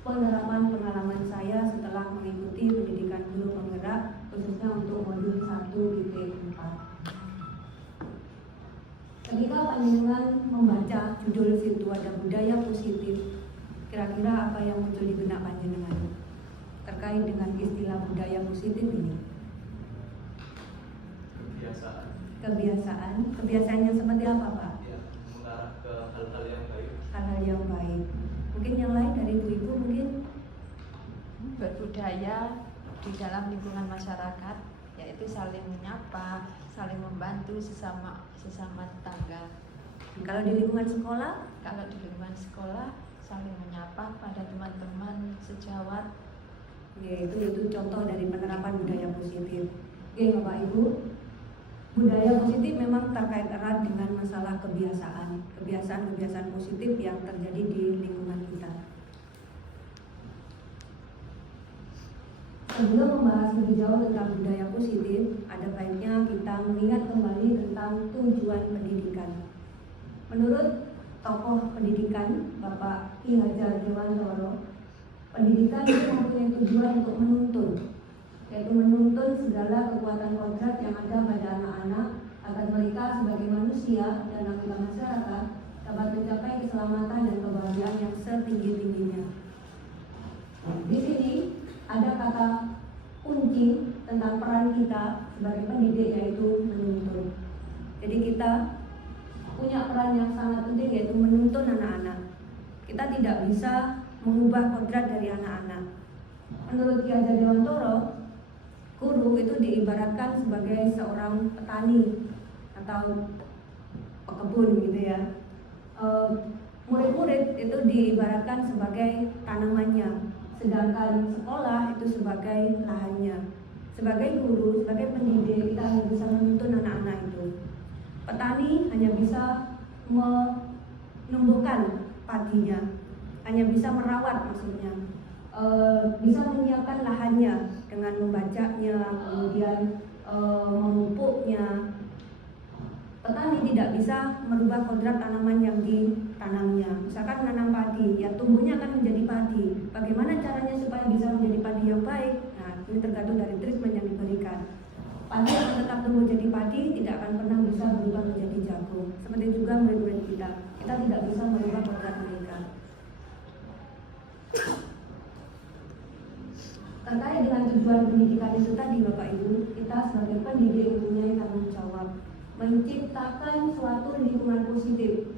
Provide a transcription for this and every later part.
penerapan pengalaman saya setelah mengikuti pendidikan guru penggerak khususnya untuk modul 1 GP4. Ketika panjenengan membaca judul situ ada budaya positif, kira-kira apa yang muncul di benak panjenengan terkait dengan istilah budaya positif ini? Kebiasaan yang seperti apa, Pak? Ya, mengarah ke hal-hal yang baik. Hal-hal yang baik. Mungkin yang lain dari ibu-ibu mungkin berbudaya di dalam lingkungan masyarakat, yaitu saling menyapa, saling membantu sesama tetangga. Kalau di lingkungan sekolah, saling menyapa pada teman-teman sejawat. Itu contoh dari penerapan budaya positif. Oke, Bapak Ibu, budaya positif memang terkait erat dengan masalah kebiasaan positif yang terjadi di lingkungan kita. Sebelum membahas lebih jauh tentang budaya positif, ada baiknya kita mengingat kembali tentang tujuan pendidikan. Menurut tokoh pendidikan Bapak Ki Hajar Dewantoro, pendidikan itu mempunyai tujuan untuk menuntun, yaitu menuntun segala kekuatan kodrat yang ada pada anak-anak agar mereka sebagai manusia dan anggota masyarakat dapat mencapai keselamatan dan kebahagiaan yang setinggi-tingginya. Di sini ada kata kunci tentang peran kita sebagai pendidik, yaitu menuntun. Jadi kita punya peran yang sangat penting, yaitu menuntun anak-anak. Kita tidak bisa mengubah kodrat dari anak-anak. Menurut Ki Hajar Dewantoro, guru itu diibaratkan sebagai seorang petani atau pekebun gitu ya. Murid-murid itu diibaratkan sebagai tanamannya, sedangkan sekolah itu sebagai lahannya. Sebagai guru, sebagai pendidik, kita hanya bisa menuntun anak-anak itu. Petani hanya bisa menumbuhkan padinya, hanya bisa merawat maksudnya, bisa menyiapkan lahannya dengan membacanya, kemudian memupuknya. Petani tidak bisa merubah kodrat tanaman yang ditanamnya. Misalkan menanam padi, ya tumbuhnya akan menjadi padi. Bagaimana caranya supaya bisa menjadi padi yang baik? Nah, ini tergantung dari treatment yang diberikan. Padi akan tetap tumbuh jadi padi, tidak akan pernah bisa berubah menjadi jagung. Seperti juga murid-murid kita tidak bisa merubah kodrat mereka. Terkait dengan tujuan pendidikan itu tadi, Bapak Ibu, kita sebagai pendidik mempunyai tanggung jawab menciptakan suatu lingkungan positif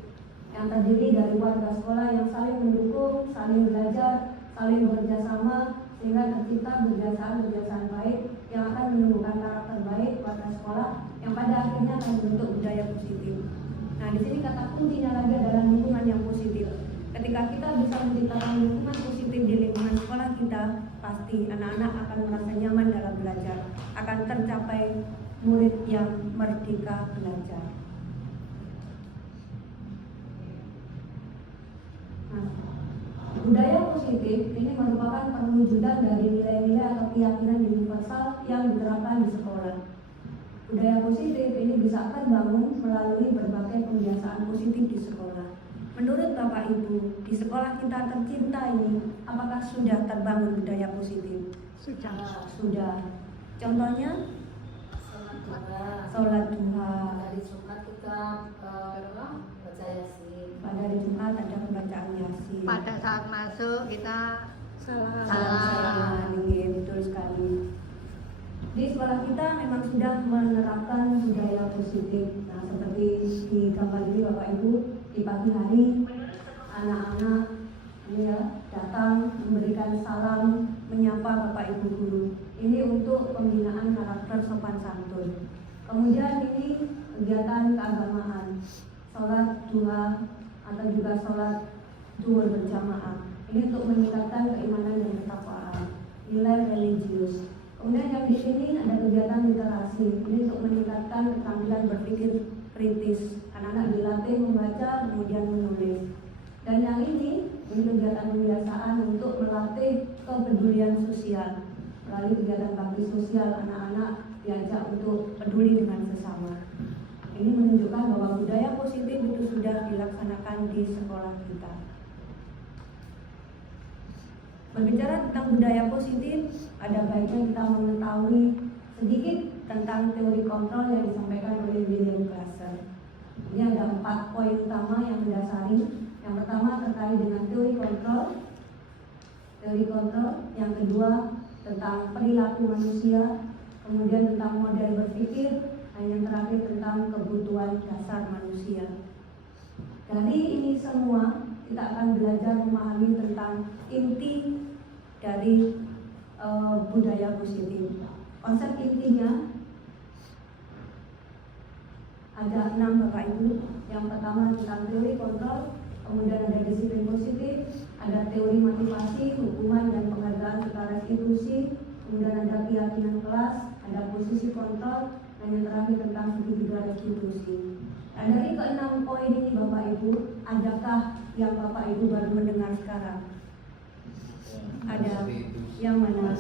yang terdiri dari warga sekolah yang saling mendukung, saling belajar, saling bekerja sama, sehingga tercipta kebiasaan baik yang akan menumbuhkan karakter baik warga sekolah yang pada akhirnya akan membentuk budaya positif. Nah, di sini kata kuncinya lagi adalah lingkungan yang positif. Ketika kita bisa menciptakan lingkungan positif di lingkungan sekolah kita, pasti anak-anak akan merasa nyaman dalam belajar, akan tercapai murid yang merdeka belajar. Nah, budaya positif ini merupakan perwujudan dari nilai-nilai atau keyakinan universal yang diterapkan di sekolah. Budaya positif ini bisa terbangun melalui berbagai kebiasaan positif di sekolah. Menurut Bapak Ibu, di sekolah kita tercinta ini, apakah sudah terbangun budaya positif? Sudah. Contohnya? Sholat duha. Hari Jumat kita baca Yasin. Pada hari Jumat ada pembacaan Yasin. Pada saat masuk kita salam. Betul sekali. Di sekolah kita memang sudah menerapkan budaya positif. Nah, seperti di gambar ini Bapak Ibu, di pagi hari anak-anak datang memberikan salam, menyapa Bapak Ibu guru. Ini untuk pembinaan karakter sopan santun. Kemudian ini kegiatan keagamaan, sholat duha atau juga sholat zuhur berjamaah. Ini untuk meningkatkan keimanan dan ketakwaan, nilai religius. Kemudian yang di sini ada kegiatan literasi. Ini untuk meningkatkan keterampilan berpikir kritis. Anak-anak dilatih membaca kemudian menulis. Dan yang ini kegiatan kebiasaan untuk melatih kepedulian sosial. Melalui kegiatan bakti sosial, anak-anak diajak untuk peduli dengan sesama. Ini menunjukkan bahwa budaya positif itu sudah dilaksanakan di sekolah kita. Berbicara tentang budaya positif, ada baiknya kita mengetahui sedikit tentang teori kontrol yang disampaikan oleh William Glasser. Ini ada 4 poin utama yang mendasari. Yang pertama terkait dengan teori kontrol. Yang kedua tentang perilaku manusia, kemudian tentang model berpikir, dan yang terakhir tentang kebutuhan dasar manusia. Dari ini semua kita akan belajar memahami tentang inti dari budaya positif. Konsep intinya ada 6 Bapak Ibu. Yang pertama tentang teori kontrol, kemudian ada disiplin positif, ada teori motivasi, hukuman dan penghargaan serta restitusi, kemudian ada keyakinan kelas, ada posisi kontrol, dan yang terakhir tentang segitiga restitusi. Nah, dari ke-6 poin ini Bapak Ibu, adakah yang Bapak Ibu baru mendengar sekarang? Ada yang mana?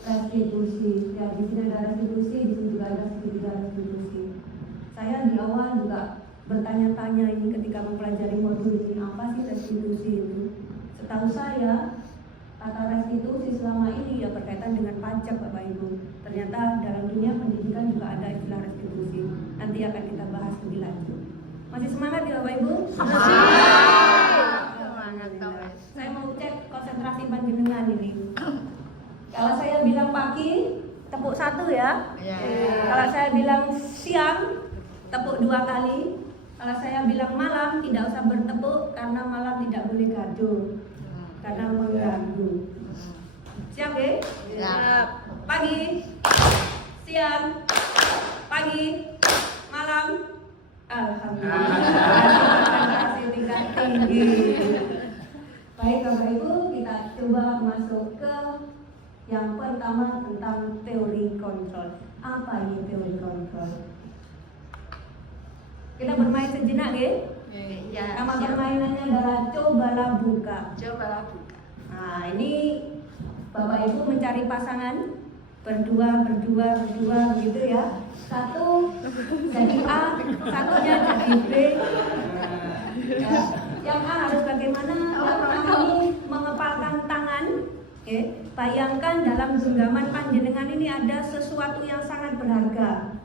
Restitusi. Ya, di sini ada restitusi, di sini juga ada segitiga restitusi. Saya di awal juga bertanya-tanya ini ketika mempelajari modul ini, apa sih restitusi itu? Setahu saya, kata restitusi selama ini ya berkaitan dengan pajak Bapak Ibu. Ternyata dalam dunia pendidikan juga ada istilah restitusi. Nanti akan kita bahas lebih lanjut. Masih semangat ya Bapak Ibu? Semangat kamu. Saya mau cek konsentrasi panjenengan ini. Kalau saya bilang pagi, tepuk 1 ya. Ya. Kalau saya bilang siang, tepuk 2 kali. Kalau saya bilang malam, tidak usah bertepuk karena malam tidak boleh gaduh, karena mengganggu. Siap ya? Siap. Pagi, siang, pagi, malam. Alhamdulillah. Konsentrasi tingkat tinggi. Baik Bapak Ibu, kita coba masuk ke yang pertama tentang teori kontrol. Apa ini teori kontrol? Kita bermain sejenak ya. Ya, Nama siap. permainannya adalah cobalah buka. Cobalah buka. Nah, ini Bapak Ibu mencari pasangan berdua begitu ya. Satu jadi A, satunya jadi B. Ya. Yang A harus bagaimana? Yang A ini mengepalkan tangan. Oke. Bayangkan dalam genggaman panjenengan ini ada sesuatu yang sangat berharga.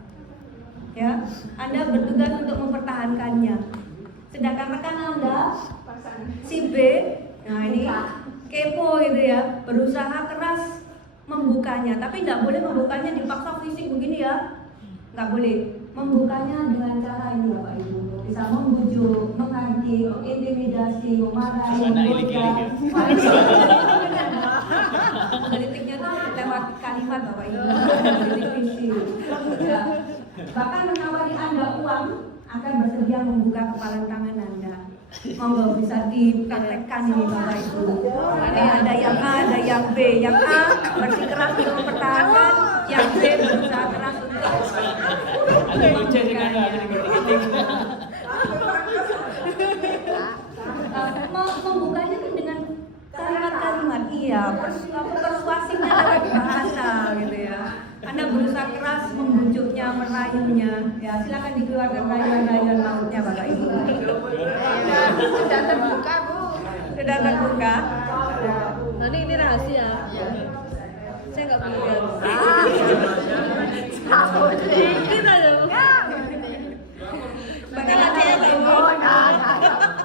Ya, Anda bertugas untuk mempertahankannya. Sedangkan rekan Anda, si B, nah ini kepo gitu ya, berusaha keras membukanya, tapi tidak boleh membukanya dipaksa fisik begini ya, nggak boleh. Membukanya dengan cara ini Bapak Ibu, bisa membujuk, menghancing, mengintimidasi, memarahi, menggoda. Kritiknya tuh lewat kalimat Bapak Ibu, visi. Ya. Bahkan menawari Anda uang, akan bersedia membuka kepalan tangan Anda. Monggo bisa dipraktekkan ini Bapak Ibu. Ini ada yang A, ada yang B. Yang A bersikeras untuk mempertahankan, yang B berusaha keras untuk membukanya dengan kalimat-kalimat. Iya, persuasifnya lewat bahasa gitu ya. Anda berusaha keras membujuknya, merayunya. Ya, silakan dikeluarkan rayuan-rayuan mautnya Bapak Ibu. Sudah terbuka, Bu. Sudah terbuka. Nanti ini rahasia. Ya. Saya nggak boleh lihat. Dikit aja. Bagaimana ya Pak Ibu?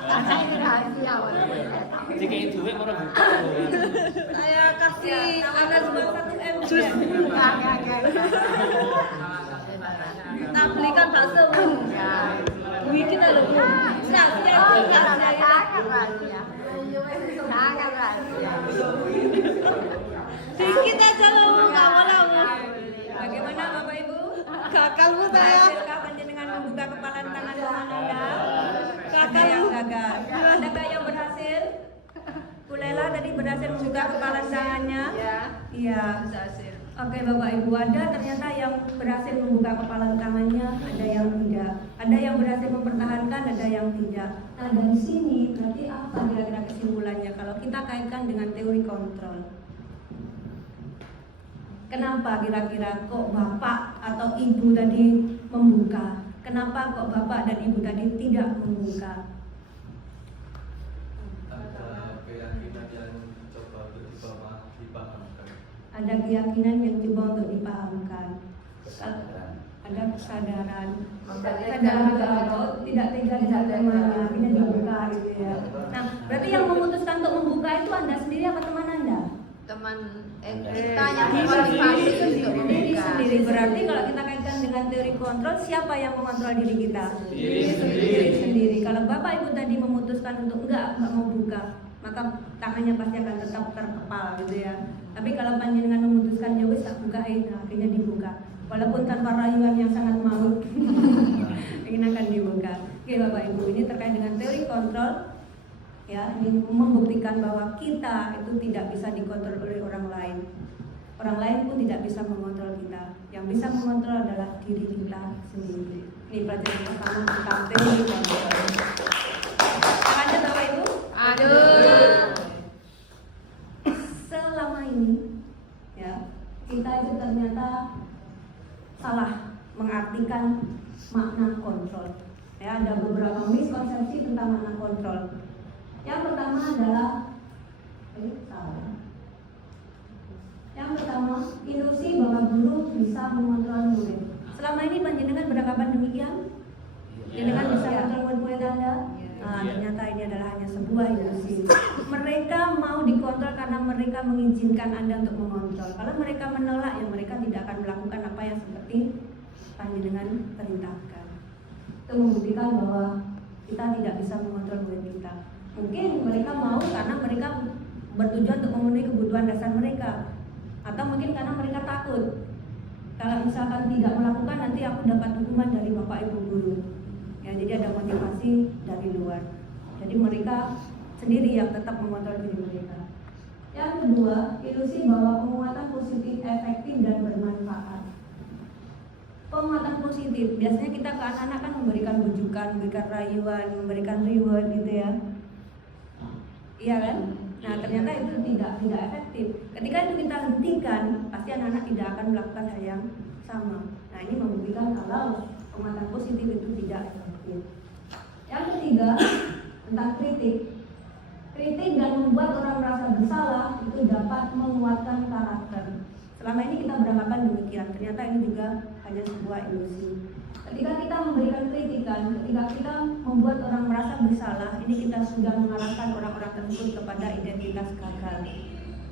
Karena ini rahasia. Jika itu orang buka. Saya kasih Anda cuma 1 M. tak belikan bakso, Bu. Bikin aja, Bu. Rahasia, rahasia. Dikit aja, Bu. Nggak mau lah, Bu. Bagaimana Bapak Ibu? Gagal, Bu, saya. Berhasilkah panjenengan membuka kepalan tangan teman Anda? Ada yang gagal. Adakah yang berhasil? Bu Lela tadi berhasil membuka kepalan tangannya? Iya. Berhasil. Oke Bapak Ibu, ada ternyata yang berhasil membuka kepalan tangannya, ada yang tidak. Ada yang berhasil mempertahankan, ada yang tidak. Nah dari sini berarti apa kira-kira kesimpulannya kalau kita kaitkan dengan teori kontrol? Kenapa kira-kira kok Bapak atau Ibu tadi membuka? Kenapa kok Bapak dan Ibu tadi tidak membuka? Ada keyakinan yang coba untuk dibawa Ada keyakinan yang coba untuk dipahamkan. Ada kesadaran. Kesadaran bahwa tidak tega tidak temannya, akhirnya dibuka gitu ya. Nah, berarti yang memutuskan untuk membuka itu Anda sendiri apa teman Anda? Teman kita yang memotivasi untuk Diri membuka. sendiri. Berarti kalau kita kaitkan dengan teori kontrol, siapa yang mengontrol diri kita? Diri sendiri. Kalau Bapak Ibu tadi memutuskan untuk enggak mau buka, maka tangannya pasti akan tetap terkepal gitu ya. Tapi kalau panjenengan memutuskan ya wis tak bukain, akhirnya dibuka. Walaupun tanpa rayuan yang sangat maut, ini akan dibuka. Oke Bapak Ibu, ini terkait dengan teori kontrol. Ya, ini membuktikan bahwa kita itu tidak bisa dikontrol oleh orang lain. Orang lain pun tidak bisa mengontrol kita. Yang bisa mengontrol adalah diri kita sendiri. Ini pelajaran pertama tentang teori kontrol. Lanjut Bapak Ibu. Aduh. Selama ini, ya kita itu ternyata salah mengartikan makna kontrol. Ya, ada beberapa miskonsepsi tentang makna kontrol. Yang pertama adalah Yang pertama, ilusi bahwa guru bisa mengontrol murid. Selama ini panjenengan beranggapan demikian? Panjenengan bisa mengontrol murid Anda? Nah, ternyata ini adalah hanya sebuah ilusi. Mereka mau dikontrol karena mereka mengizinkan Anda untuk mengontrol. Kalau mereka menolak, ya mereka tidak akan melakukan apa yang seperti panjenengan perintahkan. Itu membuktikan bahwa kita tidak bisa mengontrol murid kita. Mungkin mereka mau karena mereka bertujuan untuk memenuhi kebutuhan dasar mereka, atau mungkin karena mereka takut kalau misalkan tidak melakukan nanti aku dapat hukuman dari bapak ibu guru. Ya, jadi ada motivasi dari luar. Jadi mereka sendiri yang tetap mengontrol diri mereka. Yang kedua, ilusi bahwa penguatan positif efektif dan bermanfaat. Penguatan positif biasanya kita ke anak-anak kan memberikan bujukan, memberikan rayuan, memberikan reward gitu ya. Iya kan? Nah ternyata itu tidak efektif. Ketika itu kita hentikan, pasti anak-anak tidak akan melakukan hal yang sama. Nah ini membuktikan kalau penguatan positif itu tidak efektif. Yang ketiga, tentang kritik. Kritik dan membuat orang merasa bersalah itu dapat menguatkan karakter. Selama ini kita beranggapan demikian, ternyata ini juga hanya sebuah ilusi. Ketika kita memberikan kritikan, ketika kita membuat orang merasa bersalah, ini kita sudah mengarahkan orang-orang tersebut kepada identitas gagal.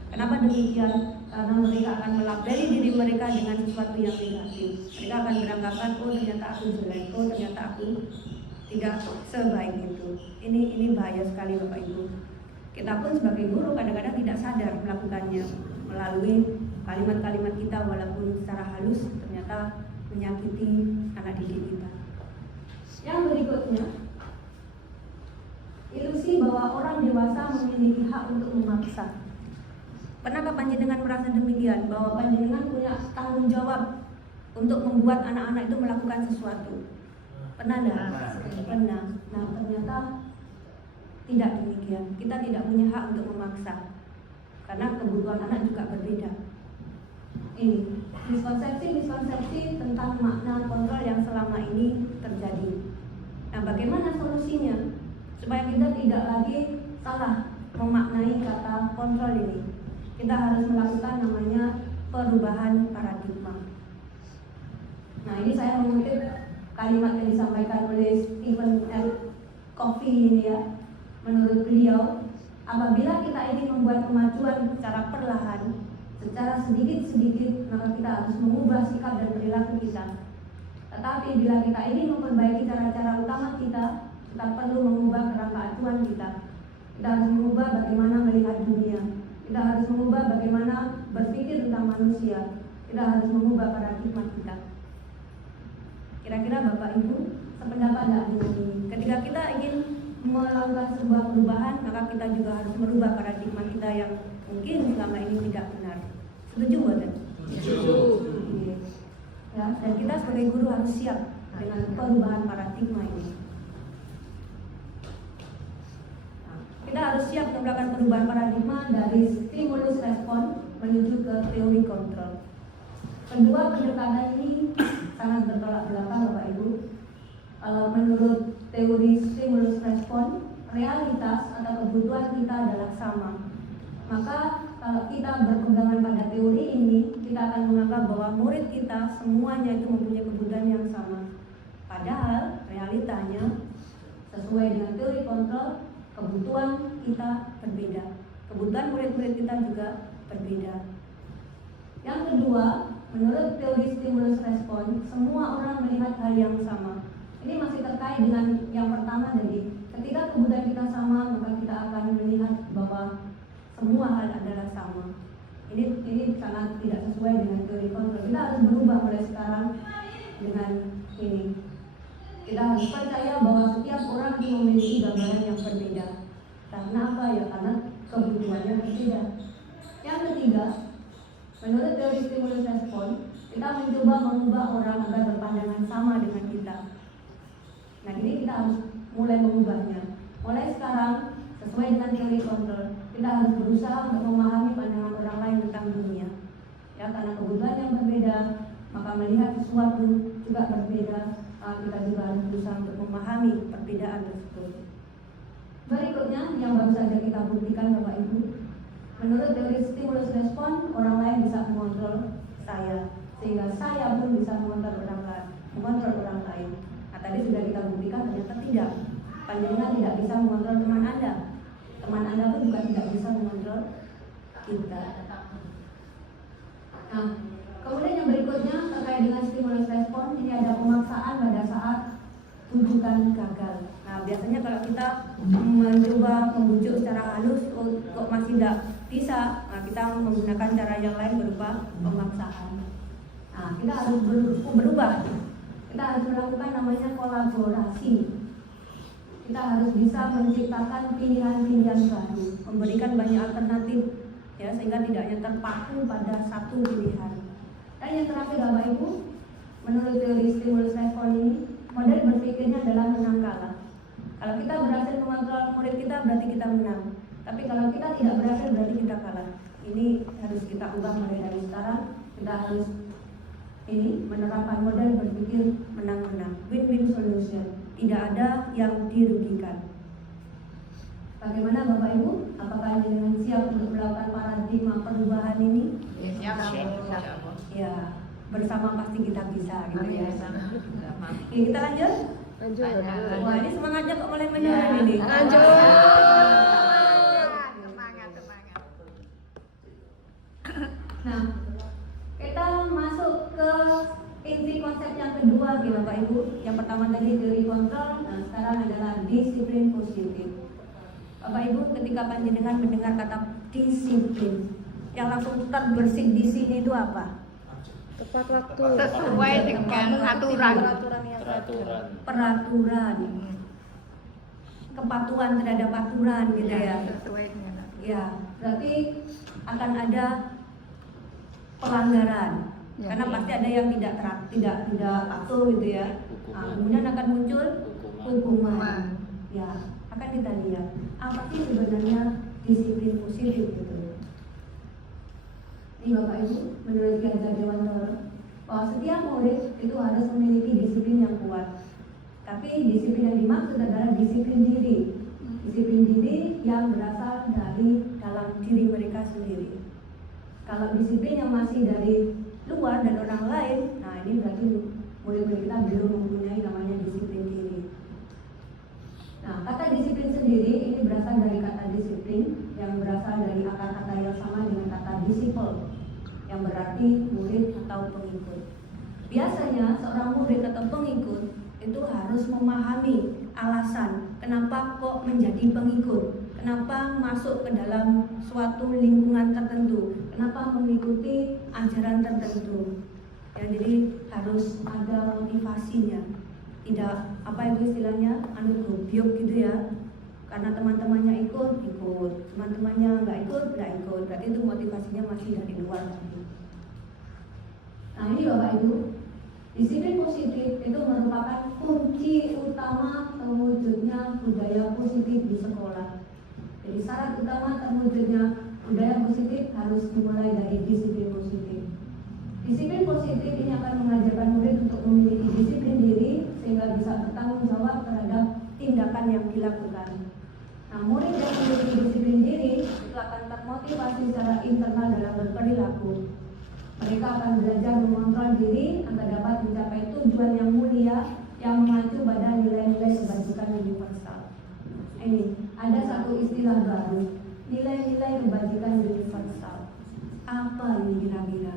Kenapa demikian? Karena mereka akan melabeli diri mereka dengan sesuatu yang negatif. Mereka akan beranggapan, oh ternyata aku jelek, oh ternyata aku tidak sebaik itu. Ini bahaya sekali Bapak Ibu. Kita pun sebagai guru kadang-kadang tidak sadar melakukannya melalui kalimat-kalimat kita walaupun secara halus ternyata menyakiti anak didik kita. Yang berikutnya, ilusi bahwa orang dewasa memiliki hak untuk memaksa. Pernahkah panjenengan merasa demikian bahwa panjenengan punya tanggung jawab untuk membuat anak-anak itu melakukan sesuatu? Pernah enggak? Pernah. Nah, ternyata tidak demikian. Kita tidak punya hak untuk memaksa. Karena kebutuhan anak juga berbeda. Ini miskonsepsi tentang makna kontrol yang selama ini terjadi. Nah, bagaimana solusinya supaya kita tidak lagi salah memaknai kata kontrol ini? Kita harus melakukan namanya perubahan paradigma. Nah, ini saya mengutip kalimat yang disampaikan oleh Stephen L. Covey ini ya. Menurut beliau, apabila kita ingin membuat kemajuan secara perlahan, secara sedikit-sedikit, maka kita harus mengubah sikap dan perilaku kita. Tetapi bila kita ingin memperbaiki cara-cara utama kita perlu mengubah kerangka acuan kita. Kita harus mengubah bagaimana melihat dunia. Kita harus mengubah bagaimana berpikir tentang manusia. Kita harus mengubah paradigma kita. Kira-kira Bapak Ibu sependapat tidak dengan ini? Ketika kita ingin melakukan sebuah perubahan, maka kita juga harus merubah paradigma kita yang mungkin selama ini tidak benar. Setuju bukan? Setuju. Ya, dan kita sebagai guru harus siap dengan perubahan paradigma ini. Kita harus siap melakukan perubahan paradigma dari stimulus respon menuju ke teori kontrol. Kedua pendekatan ini sangat bertolak belakang Bapak Ibu. Kalau menurut teori stimulus respon, realitas atau kebutuhan kita adalah sama. Maka kalau kita berpegangan pada teori ini, kita akan menganggap bahwa murid kita semuanya itu mempunyai kebutuhan yang sama. Padahal realitanya sesuai dengan teori kontrol, kebutuhan kita berbeda. Kebutuhan murid-murid kita juga berbeda. Yang kedua, menurut teori stimulus respon, semua orang melihat hal yang sama. Ini masih terkait dengan yang pertama tadi. Ketika kebutuhan kita sama, maka kita akan melihat bahwa semua hal adalah sama. Ini sangat tidak sesuai dengan teori kontrol. Kita harus berubah mulai sekarang dengan ini. Kita harus percaya bahwa setiap orang itu memiliki gambaran yang berbeda. Karena apa ya? Karena kebutuhannya berbeda. Yang ketiga, menurut teori stimulus respon, kita mencoba mengubah orang agar berpandangan sama dengan kita. Nah, ini kita harus mulai mengubahnya. Mulai sekarang, sesuai dengan teori kontrol, kita harus berusaha untuk memahami pandangan orang lain tentang dunia. Ya, karena kebutuhan yang berbeda, maka melihat sesuatu juga berbeda. Kita juga harus berusaha untuk memahami perbedaan tersebut. Berikutnya, yang baru saja kita buktikan Bapak Ibu, menurut teori stimulus respon, orang lain bisa mengontrol saya, sehingga saya pun bisa mengontrol orang lain. Nah, tadi sudah kita buktikan ternyata tidak. Panjenengan tidak bisa mengontrol teman Anda. Teman Anda pun juga tidak bisa mengontrol kita. Nah, kemudian yang berikutnya terkait dengan stimulus respon, ini ada pemaksaan pada saat rujukan gagal. Nah, biasanya kalau kita mencoba membujuk secara halus kok masih tidak bisa, nah kita menggunakan cara yang lain berupa pemaksaan. Nah, kita harus berubah. Kita harus melakukan namanya kolaborasi. Kita harus bisa menciptakan pilihan-pilihan baru, memberikan banyak alternatif, ya, sehingga tidak hanya terpaku pada satu pilihan. Dan yang terakhir Bapak Ibu, menurut teori stimulus respon ini, model berpikirnya adalah menang kalah. Kalau kita berhasil mengontrol murid kita, berarti kita menang. Tapi kalau kita tidak berhasil, berarti kita kalah. Ini harus kita ubah mulai dari sekarang. Kita harus menerapkan model berpikir menang-menang, win-win solution. Tidak ada yang dirugikan. Bagaimana Bapak Ibu? Apakah dengan siap untuk melakukan paradigma perubahan ini? Siap. Ya, bersama pasti kita bisa, gitu ya. Sama. Oke, kita lanjut. Wah, ini semangatnya kok mulai menurun ini. Lanjut. Semangat. Nah, kita masuk ke inti konsep yang kedua nih Bapak Ibu. Yang pertama tadi teori kontrol, nah sekarang adalah disiplin positif. Bapak Ibu, ketika panjenengan mendengar kata disiplin, yang langsung terbersit di sini itu apa? Tepat waktu. Sesuai dengan aturan. Peraturan. Kepatuhan terhadap aturan gitu ya. Sesuai dengan aturan. Ya, berarti akan ada pelanggaran. Ya, Karena ya. pasti ada yang tidak patuh gitu ya. Nah, kemudian akan muncul hukuman. Ya, akan kita lihat apa sih sebenarnya disiplin positif gitu. Ini Bapak Ibu, menurut Ki Hajar Dewantara, bahwa setiap murid itu harus memiliki disiplin yang kuat. Tapi disiplin yang dimaksud adalah disiplin diri. Disiplin diri yang berasal dari dalam diri mereka sendiri. Kalau disiplin yang masih dari luar dan orang lain, nah ini berarti murid-murid kita belum mempunyai namanya disiplin diri. Nah, kata disiplin sendiri ini berasal dari kata disiplin yang berasal dari akar kata yang sama dengan kata disciple, yang berarti murid atau pengikut. Biasanya seorang murid atau pengikut itu harus memahami alasan kenapa kok menjadi pengikut, kenapa masuk ke dalam suatu lingkungan tertentu, kenapa mengikuti ajaran tertentu. Ya, jadi harus ada motivasinya. Tidak apa itu istilahnya gobyok gitu ya. Karena teman-temannya ikut, teman-temannya nggak ikut. Berarti itu motivasinya masih dari luar. Nah, ini Bapak Ibu, disiplin positif itu merupakan kunci utama terwujudnya budaya positif di sekolah. Jadi syarat utama terwujudnya budaya positif harus dimulai dari disiplin positif. Disiplin positif ini akan mengajarkan murid untuk memiliki disiplin diri sehingga bisa bertanggung jawab terhadap tindakan yang dilakukan. Nah, murid yang memiliki disiplin diri itu akan termotivasi secara internal dalam berperilaku. Mereka akan belajar mengontrol diri agar dapat mencapai tujuan yang mulia yang mengacu pada nilai-nilai kebajikan universal. Ini ada satu istilah baru, nilai-nilai kebajikan universal. Apa ini kira-kira?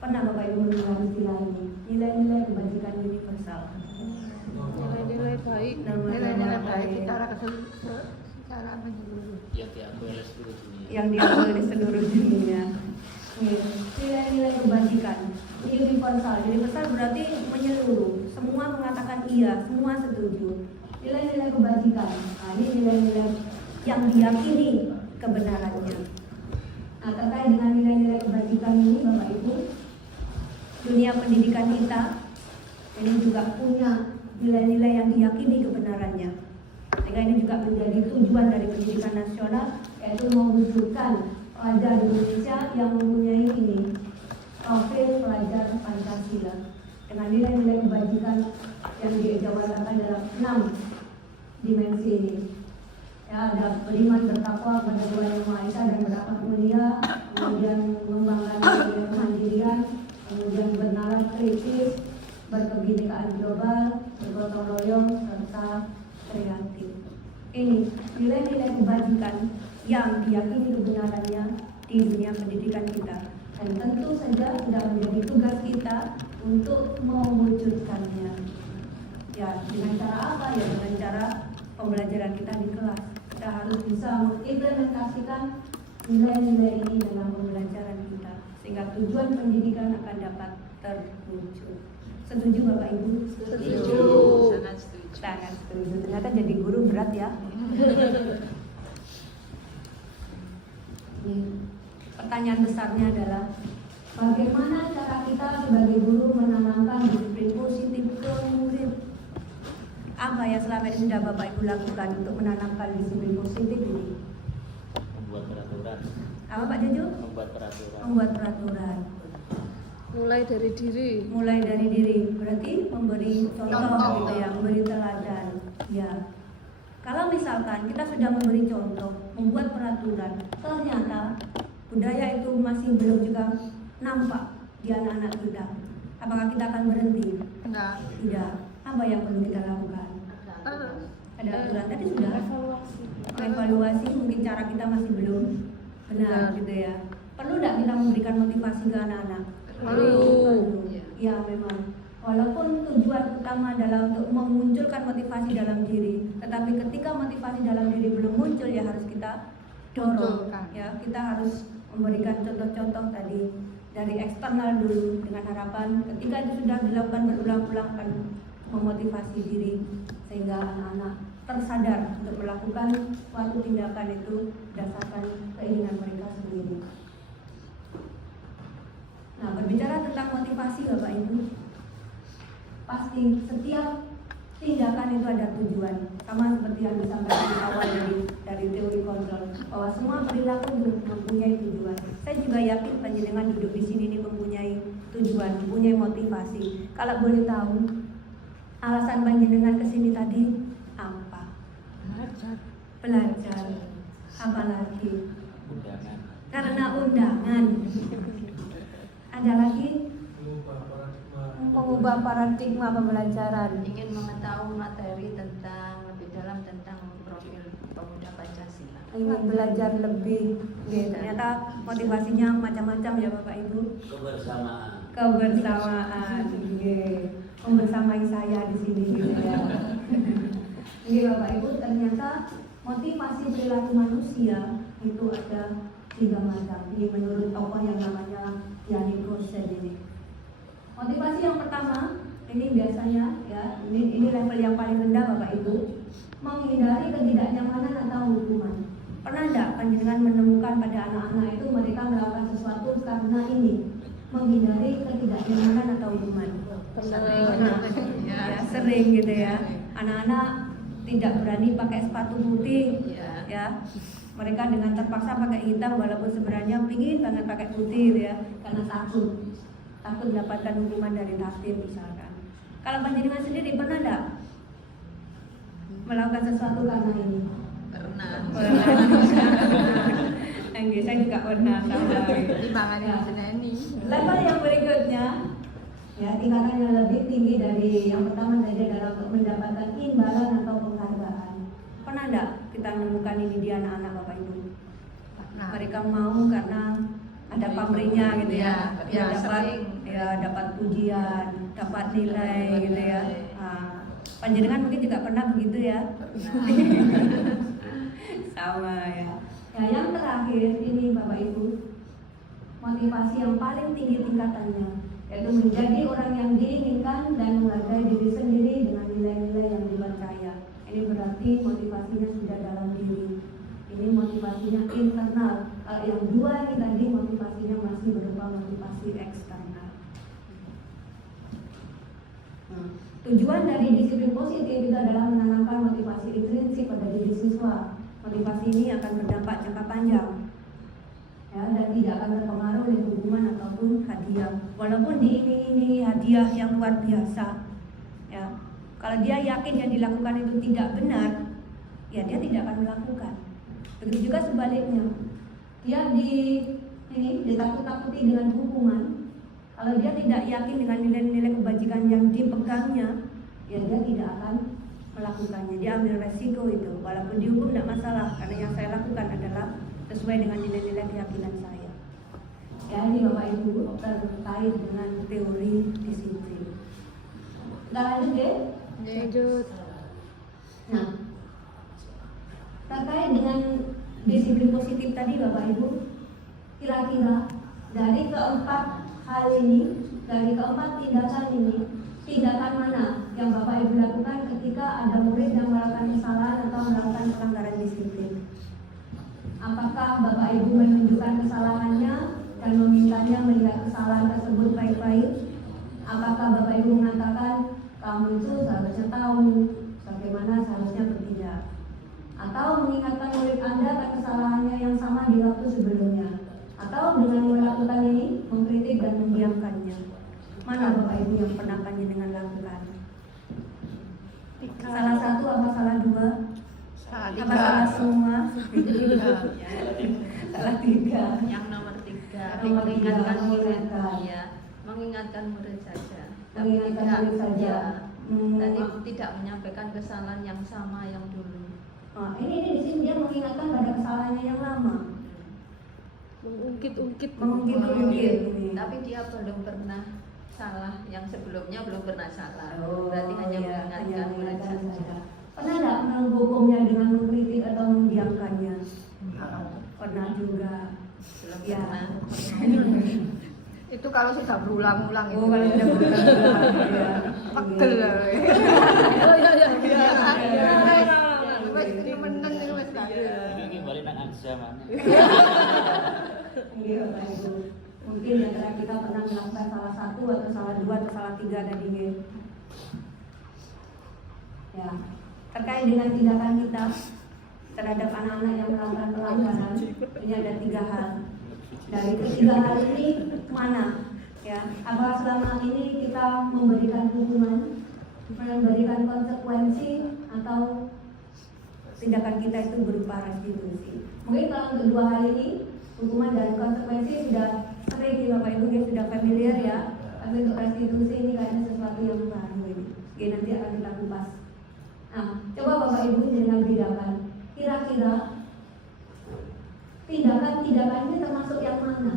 Pernah Bapak Ibu mendengar istilah ini? Nilai-nilai kebajikan universal. Nilai-nilai baik, nilai-nilai baik secara menyeluruh. Yang diakui oleh seluruh dunia. Yang diakui oleh seluruh dunia. Nilai-nilai kebajikan universal. Universal berarti menyeluruh. Semua mengatakan iya, semua setuju. Nilai-nilai kebajikan. Nah, ini nilai-nilai yang diyakini kebenarannya. Nah, terkait dengan nilai-nilai kebajikan ini, Bapak Ibu, dunia pendidikan kita ini juga punya nilai-nilai yang diyakini kebenarannya. Sehingga ini juga menjadi tujuan dari pendidikan nasional, yaitu mewujudkan pelajar Indonesia yang mempunyai ini profil pelajar Pancasila dengan nilai-nilai kebajikan yang dijawabkan dalam 6 dimensi ini. Ya, ada beriman bertakwa kepada Tuhan Yang Maha Esa dan berdakwah mulia, kemudian mengembangkan nilai kemandirian, kemudian bernalar kritis, berkebinekaan global, bergotong royong, serta kreatif. Ini nilai-nilai kebajikan yang diyakini kebenarannya di dunia pendidikan kita, dan tentu saja sudah menjadi tugas kita untuk mewujudkannya. Ya, dengan cara apa? Ya, dengan cara pembelajaran kita di kelas. Kita harus bisa mengimplementasikan nilai-nilai ini dalam pembelajaran kita, sehingga tujuan pendidikan akan dapat terwujud. Setuju Bapak Ibu? Setuju. Sangat setuju. Sangat setuju. Ternyata jadi guru berat ya. Pertanyaan besarnya adalah bagaimana cara kita sebagai guru menanamkan disiplin positif ke murid? Apa yang selama ini sudah Bapak Ibu lakukan untuk menanamkan disiplin positif ini? Membuat peraturan. Apa Pak Jojo? Membuat peraturan. Membuat peraturan. Mulai dari diri. Mulai dari diri, berarti memberi contoh gitu ya, memberi teladan. Ya. Kalau misalkan kita sudah memberi contoh, membuat peraturan, ternyata budaya itu masih belum juga nampak di anak-anak kita, apakah kita akan berhenti? Enggak. Tidak. Apa yang perlu kita lakukan? Ada aturan tadi sudah. Evaluasi, mungkin cara kita masih belum benar gitu ya. Perlu tidak kita memberikan motivasi ke anak-anak? Perlu. Ya memang. Walaupun tujuan utama adalah untuk memunculkan motivasi dalam diri, tetapi ketika motivasi dalam diri belum muncul, ya harus kita dorong. Ya, kita harus memberikan contoh-contoh tadi dari eksternal dulu, dengan harapan ketika itu sudah dilakukan berulang-ulang akan memotivasi diri sehingga anak-anak tersadar untuk melakukan suatu tindakan itu berdasarkan keinginan mereka sendiri. Nah, berbicara tentang motivasi Bapak Ibu, pasti setiap tindakan itu ada tujuan, sama seperti yang disampaikan di awal dari teori kontrol, bahwa semua perilaku mempunyai tujuan. Saya juga yakin panjenengan duduk di sini ini mempunyai tujuan, mempunyai motivasi. Kalau boleh tahu alasan panjenengan kesini tadi apa? Belajar. Apa lagi? Undangan. Karena undangan. Ada lagi? Mengubah paradigma pembelajaran. Ingin mengetahui materi tentang lebih dalam tentang profil pemuda Pancasila. Ingin belajar lebih. Oke, ternyata motivasinya macam-macam ya Bapak Ibu. Kebersamaan. Oke. Membersamai saya di sini gitu ya. Oke Bapak Ibu, ternyata motivasi perilaku manusia itu ada 3 macam. Ini menurut tokoh yang namanya Yannick Rousseau ini. Motivasi yang pertama, ini biasanya ya, ini level yang paling rendah Bapak Ibu, menghindari ketidaknyamanan atau hukuman. Pernah enggak panjenengan menemukan pada anak-anak itu mereka melakukan sesuatu karena ini, menghindari ketidaknyamanan atau hukuman? Pernah. Ya, sering gitu ya. Anak-anak tidak berani pakai sepatu putih, ya. Mereka dengan terpaksa pakai hitam walaupun sebenarnya pingin banget pakai putih gitu ya, karena takut mendapatkan hukuman dari takdir misalkan. Kalau panjenengan sendiri pernah enggak melakukan sesuatu karena ini? pernah. Saya juga pernah sama. Timbangan yang seneni. Level yang berikutnya, ya tingkatan yang lebih tinggi dari yang pertama tadi adalah mendapatkan imbalan atau penghargaan. Pernah enggak kita menemukan ini di anak-anak Bapak Ibu? Nah, Mereka mau karena ada pamrihnya gitu ya, Ya, dapat sering. ya dapat pujian, dapat nilai gitu ya. Nah, panjenengan mungkin juga pernah begitu ya. Sama ya. Ya yang terakhir ini Bapak Ibu, motivasi yang paling tinggi tingkatannya yaitu menjadi orang yang diinginkan dan menghargai diri sendiri dengan nilai-nilai yang dipercaya. Ini berarti motivasinya sudah dalam diri. Ini motivasinya internal. Yang dua ini tadi motivasinya masih berupa motivasi eksternal. Tujuan dari disiplin positif itu adalah menanamkan motivasi intrinsik pada diri siswa. Motivasi ini akan berdampak jangka panjang, ya, dan tidak akan terpengaruh oleh hukuman ataupun hadiah. Walaupun diiming-imingi hadiah yang luar biasa, ya, kalau dia yakin yang dilakukan itu tidak benar, ya dia tidak akan melakukan. Begitu juga sebaliknya, dia ditakut-takuti dengan hukuman. Kalau dia tidak yakin dengan nilai-nilai kebajikan yang dipegangnya, ya dia tidak akan melakukannya. Dia ambil resiko itu, walaupun dihukum tidak masalah, karena yang saya lakukan adalah sesuai dengan nilai-nilai keyakinan saya. Ya, ini Bapak Ibu terkait dengan teori disiplin. Kita lanjut ya. lanjut. Nah, terkait dengan disiplin positif tadi Bapak Ibu, kira-kira dari keempat hal ini, dari keempat tindakan ini, tindakan mana yang Bapak Ibu lakukan ketika ada murid yang melakukan kesalahan atau melakukan pelanggaran disiplin? Apakah Bapak Ibu menunjukkan kesalahannya dan memintanya melihat kesalahan tersebut baik-baik? Apakah Bapak Ibu mengatakan kamu itu seharusnya tahu bagaimana seharusnya bertindak? Atau mengingatkan murid Anda akan kesalahannya yang sama di waktu sebelumnya? Atau dengan melakukan ini mengkritik dan mendiamkannya? Mana Bapak Ibu yang pernah panjenengan lakukan? Salah satu apa salah dua? Salah Apa salah semua? Salah tiga. Yang nomor 3, Nomor tiga, mengingatkan murid, mengingatkan. ya, mengingatkan murid saja. Mengingatkan Tidak, murid saja. ya, Hmm. tadi tidak menyampaikan kesalahan yang sama yang dulu. Nah, ini di sini dia mengingatkan pada kesalahannya yang lama. Mengungkit-ungkit. Mengungkit ini. Tapi dia belum pernah salah, yang sebelumnya belum pernah salah. Oh, Berarti hanya iya, mengingatkan murid mengingatkan saja. saja. Pernah tidak menghukumnya dengan mengkritik atau mendiamkannya? Pernah juga. Belum Ya. pernah. Itu kalau sudah berulang-ulang itu. Oh, kalau sudah berulang-ulang, ya. Pegel Iya. lah. Oh iya iya Wes meneng iki wes Ini balik nang Aksa mana? Iya, Bapak Ibu. Mungkin di antara kita pernah melakukan salah satu atau salah dua atau salah tiga tadi ya. Ya, terkait dengan tindakan kita terhadap anak-anak yang melakukan pelanggaran, ini ada 3 hal. Dari ketiga hal ini mana? Ya, apakah selama ini kita memberikan hukuman, memberikan konsekuensi, atau tindakan kita itu berupa restitusi? Mungkin kalau untuk 2 hal ini, hukuman dan konsekuensi sudah sering di Bapak Ibu ya, sudah familiar ya. Tapi untuk restitusi ini kayaknya sesuatu yang baru ini. Oke, nanti akan kita kupas. Nah, coba Bapak Ibu dengan bedakan. Kira-kira tindakan-tindakan ini termasuk yang mana?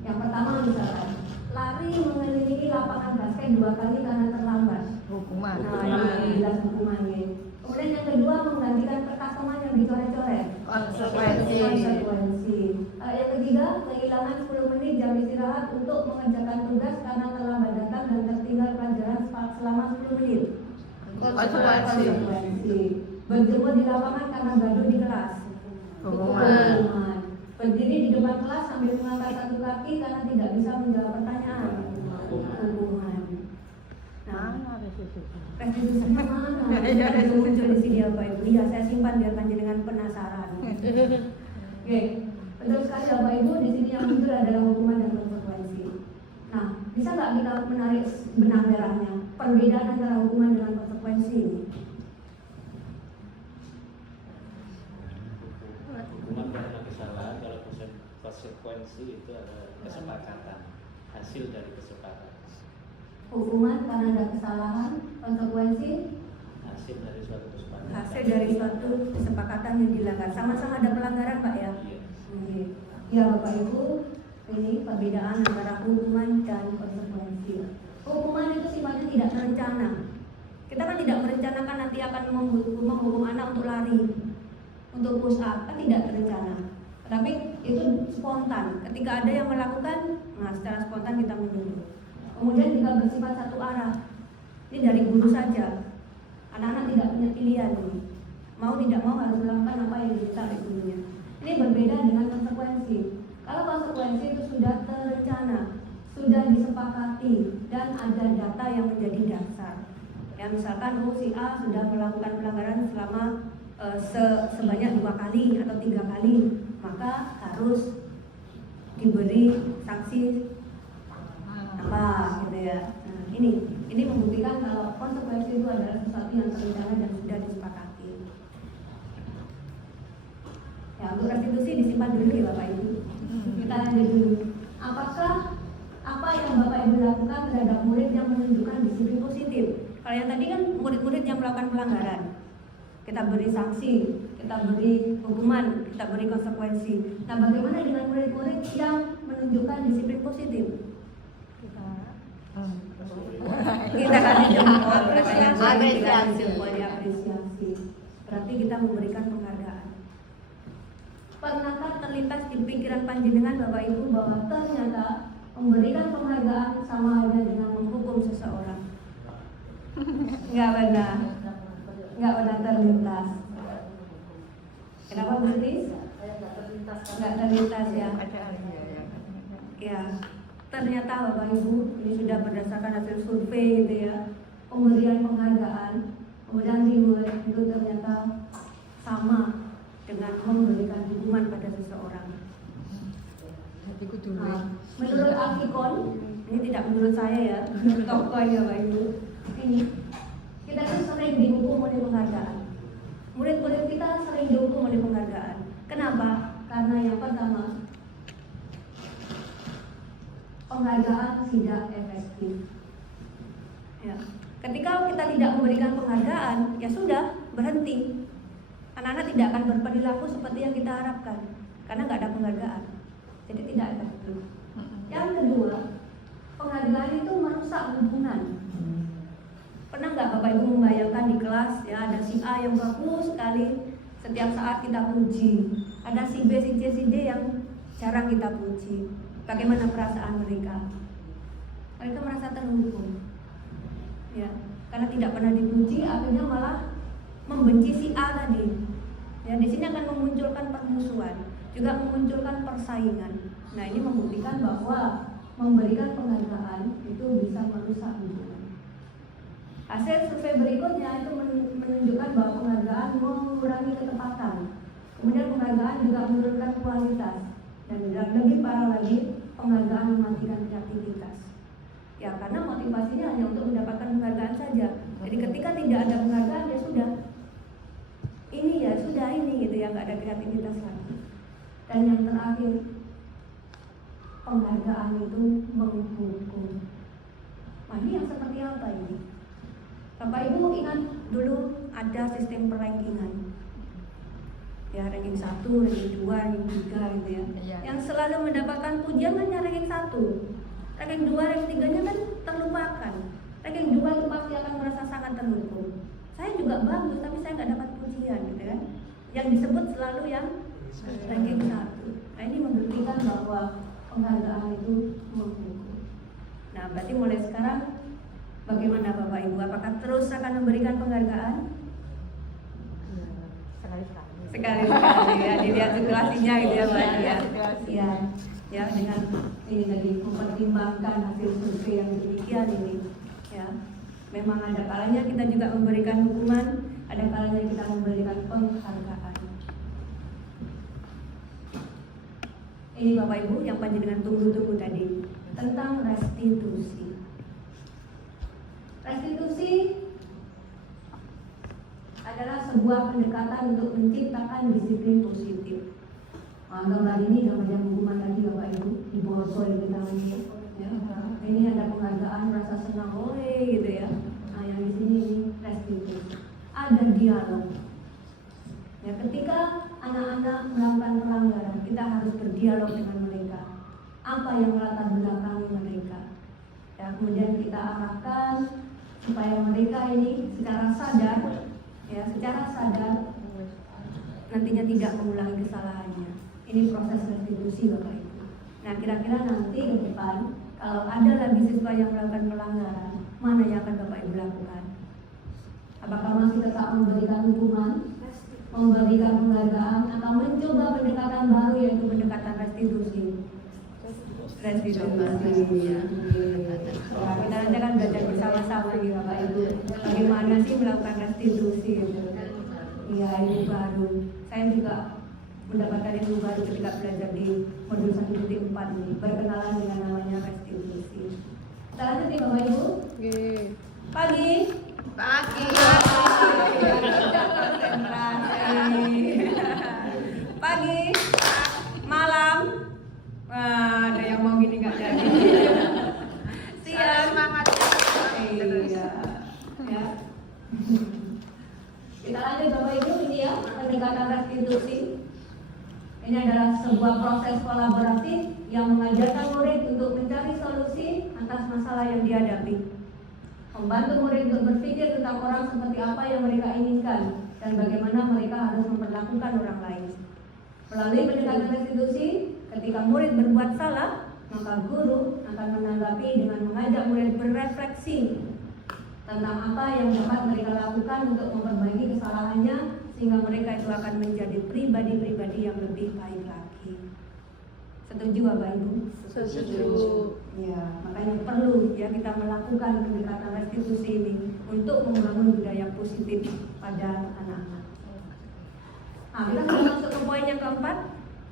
Yang pertama misalkan lari mengelilingi lapangan basket 2 kali karena terlambat. Hukuman. Nah, ini jelas hukumannya. Kemudian yang kedua menggantikan kertas teman yang dicoret-coret. Konsekuensi. Konsekuensi. Yang ketiga kehilangan 10 menit jam istirahat untuk mengerjakan tugas karena terlambat datang dan tertinggal pelajaran selama 10 menit. Konsekuensi. Berjemur di lapangan karena gaduh di kelas. Hukuman. Berdiri di depan kelas sambil mengangkat satu kaki karena tidak bisa menjawab pertanyaan. Hukuman. Nah, restitusinya mana? Itu muncul di sini Bapak Ibu. Iya, saya simpan biar panjenengan penasaran. Oke, betul sekali Bapak Ibu. Di sini yang muncul adalah hukuman dan konsekuensi. Nah, bisa nggak kita menarik benang merahnya? Perbedaan antara hukuman dengan konsekuensi ini. kesalahan, kalau konsekuensi itu adalah kesepakatan, hasil dari kesepakatan, Hukuman karena ada kesalahan, konsekuensi hasil dari suatu kesepakatan. hasil dari suatu kesepakatan yang dilanggar. Sama-sama ada pelanggaran, Pak ya. Iya. Oke. Ya Bapak Ibu, ini perbedaan antara hukuman dan konsekuensi. Hukuman itu sifatnya tidak terencana. Kita kan tidak merencanakan nanti akan menghukum anak untuk lari, untuk push up, kan tidak terencana. Tapi itu spontan. Ketika ada yang melakukan, nah secara spontan kita menuntut. Kemudian juga bersifat satu arah. Ini dari guru saja. Anak-anak tidak punya pilihan ini. Mau tidak mau harus melakukan apa yang diminta oleh gurunya. Ini berbeda dengan konsekuensi. Kalau konsekuensi itu sudah terencana, sudah disepakati, dan ada data yang menjadi dasar. Ya misalkan si A sudah melakukan pelanggaran selama sebanyak 2 kali atau 3 kali, maka harus diberi sanksi apa gitu ya. Nah, ini membuktikan kalau konsekuensi itu adalah sesuatu yang terencana dan sudah disepakati. Ya, untuk restitusi disimpan dulu ya Bapak Ibu. Kita lanjut dulu. Apakah apa yang Bapak Ibu lakukan terhadap murid yang menunjukkan disiplin positif? Kalau yang tadi kan murid-murid yang melakukan pelanggaran, kita beri sanksi, kita beri hukuman, kita beri konsekuensi. Nah, bagaimana dengan murid-murid yang menunjukkan disiplin positif? Kita kasih jempol, Apresiasi. diapresiasi. Berarti kita memberikan penghargaan. Pernahkah terlintas di pikiran panjenengan Bapak Ibu bahwa ternyata memberikan penghargaan sama halnya dengan menghukum seseorang? Enggak benar. Enggak benar terlintas. Kenapa berhenti? Enggak terlintas ya. Ya. Ternyata Bapak Ibu, ini sudah berdasarkan hasil survei gitu ya. Pemberian penghargaan, pemberian reward itu ternyata sama dengan memberikan hukuman pada seseorang. Nah, menurut Akikon, ini tidak menurut saya ya, menurut tokoh ya Bapak Ibu. Ini kita tuh sering dihukum oleh penghargaan. Murid-murid kita sering dihukum oleh penghargaan. Kenapa? Karena yang pertama, penghargaan tidak efektif. Ya. Ketika kita tidak memberikan penghargaan, ya sudah berhenti. Anak-anak tidak akan berperilaku seperti yang kita harapkan, karena nggak ada penghargaan. Jadi tidak efektif. Yang kedua, penghargaan itu merusak hubungan. Pernah nggak Bapak Ibu membayangkan di kelas ya ada si A yang bagus sekali, setiap saat kita puji. Ada si B, si C, si D yang jarang kita puji. Bagaimana perasaan mereka? Mereka merasa terhukum, ya, karena tidak pernah dipuji, akhirnya malah membenci si A tadi. Ya, di sini akan memunculkan permusuhan, juga memunculkan persaingan. Nah, ini membuktikan bahwa memberikan penghargaan itu bisa merusak hubungan. Hasil survei berikutnya itu menunjukkan bahwa penghargaan mengurangi ketepatan. Kemudian penghargaan juga menurunkan kualitas. Dan lebih parah lagi, penghargaan mematikan kreativitas. Ya, karena motivasinya hanya untuk mendapatkan penghargaan saja. Jadi ketika tidak ada penghargaan, ya sudah. Ini ya sudah ini gitu ya, nggak ada kreativitas lagi. Dan yang terakhir, penghargaan itu menghukum. Nah, ini yang seperti apa ini? Bapak Ibu ingat dulu ada sistem perankingan. Ya, ranking 1, ranking 2, ranking 3 gitu ya. Iya. Yang selalu mendapatkan pujian hanya ranking 1. Ranking 2, ranking 3-nya kan terlupakan. Ranking 2 itu pasti akan merasa sangat terhukum. Saya juga bagus, tapi saya nggak dapat pujian gitu kan. Yang disebut selalu yang ranking 1. Nah, ini membuktikan bahwa penghargaan itu menghukum. Nah, berarti mulai sekarang bagaimana Bapak Ibu? Apakah terus akan memberikan penghargaan? Sekali-sekali ya, dilihat situasinya gitu ya Pak ya. Ya, ya dengan ini tadi mempertimbangkan hasil survei yang demikian ini. Ya, memang ada kalanya kita juga memberikan hukuman, ada kalanya kita memberikan penghargaan. Ini Bapak Ibu yang panjenengan tunggu-tunggu tadi tentang restitusi. Restitusi adalah sebuah pendekatan untuk menciptakan disiplin positif. Gambar ini gambar yang hukuman lagi Bapak Ibu di borgol kita ini. Ya. Ini ada penghargaan, rasa senang, gitu ya. Nah, yang di sini ini restitusi. Ada dialog. Ya, ketika anak-anak melakukan pelanggaran, kita harus berdialog dengan mereka. Apa yang melatar belakangi mereka? Ya, kemudian kita arahkan supaya mereka ini secara sadar, nantinya tidak mengulangi kesalahannya. Ini proses restitusi Bapak Ibu. Nah, kira-kira nanti ke depan kalau ada lagi siswa yang melakukan pelanggaran, mana yang akan Bapak Ibu lakukan? Apakah masih tetap memberikan hukuman, memberikan penghargaan, atau mencoba pendekatan baru yaitu pendekatan restitusi? Restitusi. Nah, kita nanti akan belajar bersama-sama nih Bapak Ibu. Bagaimana sih melakukan restitusi? Iya, ilmu baru. Saya juga mendapatkan ilmu baru ketika belajar di modul 1.4 ini, berkenalan dengan namanya restitusi. Kita lanjut nih Bapak Ibu. Pagi. Pagi. Malam. Wah, ada yang mau gini nggak jadi. Siang. Semangat. Iya. Ya. Kita lanjut Bapak Ibu, ini ya pendekatan restitusi. Ini adalah sebuah proses kolaboratif yang mengajarkan murid untuk mencari solusi atas masalah yang dihadapi, membantu murid untuk berpikir tentang orang seperti apa yang mereka inginkan dan bagaimana mereka harus memperlakukan orang lain. Melalui pendekatan restitusi, ketika murid berbuat salah, maka guru akan menanggapi dengan mengajak murid berefleksi tentang apa yang dapat mereka lakukan untuk memperbaiki kesalahannya, sehingga mereka itu akan menjadi pribadi-pribadi yang lebih baik lagi. Setuju Bapak Ibu? Setuju. Ya, makanya perlu ya kita melakukan pendekatan restitusi ini untuk membangun budaya positif pada anak-anak. Nah, kita sudah masuk ke poin yang keempat,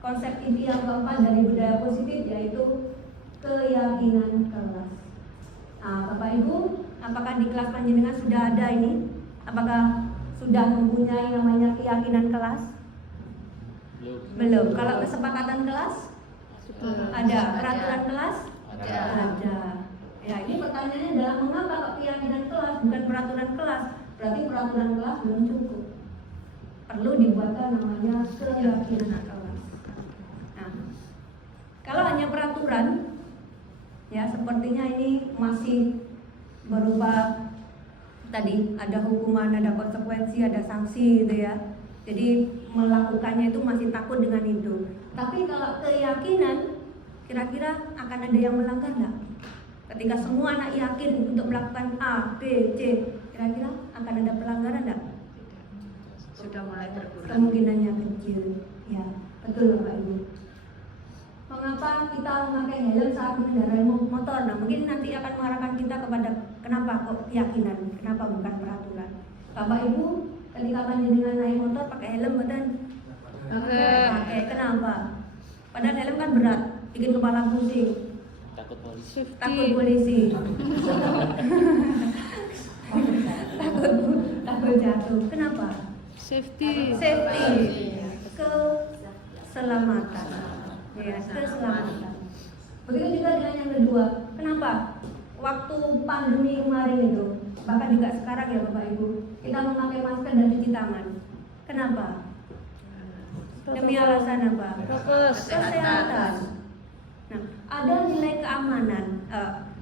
konsep inti yang keempat dari budaya positif, yaitu keyakinan kelas. Nah, Bapak Ibu, apakah di kelas panjenengan sudah ada ini? Apakah sudah mempunyai namanya keyakinan kelas? Belum. Kalau kesepakatan kelas? Ada. Peraturan kelas? Ada. Ya, ini pertanyaannya adalah mengapa kok keyakinan kelas bukan peraturan kelas? Berarti peraturan kelas belum cukup. Perlu dibuatkan namanya keyakinan kelas. Nah, kalau hanya peraturan, ya sepertinya ini masih berupa tadi ada hukuman, ada konsekuensi, ada sanksi gitu ya. Jadi melakukannya itu masih takut dengan itu. Tapi kalau keyakinan, kira-kira akan ada yang melanggar nggak? Ketika semua anak yakin untuk melakukan A, B, C, kira-kira akan ada pelanggaran nggak? Sudah mulai berkurang. Kemungkinannya kecil. Ya, betul Bapak Ibu. Mengapa kita memakai helm saat mengendarai motor? Nah, mungkin nanti akan mengarahkan kita kepada kenapa kok keyakinan, kenapa bukan peraturan. Bapak Ibu, ketika panjenengan naik motor pakai helm betul? Pakai. Kenapa? Padahal helm kan berat, bikin kepala pusing. Takut polisi. Takut polisi. takut jatuh. Kenapa? Safety. Keselamatan. Ya, keselamatan. Begitu juga dengan yang kedua. Kenapa? Waktu pandemi kemarin itu, bahkan juga sekarang ya Bapak Ibu, kita memakai masker dan cuci tangan. Kenapa? Demi alasan apa? Kesehatan. Nah, ada nilai keamanan,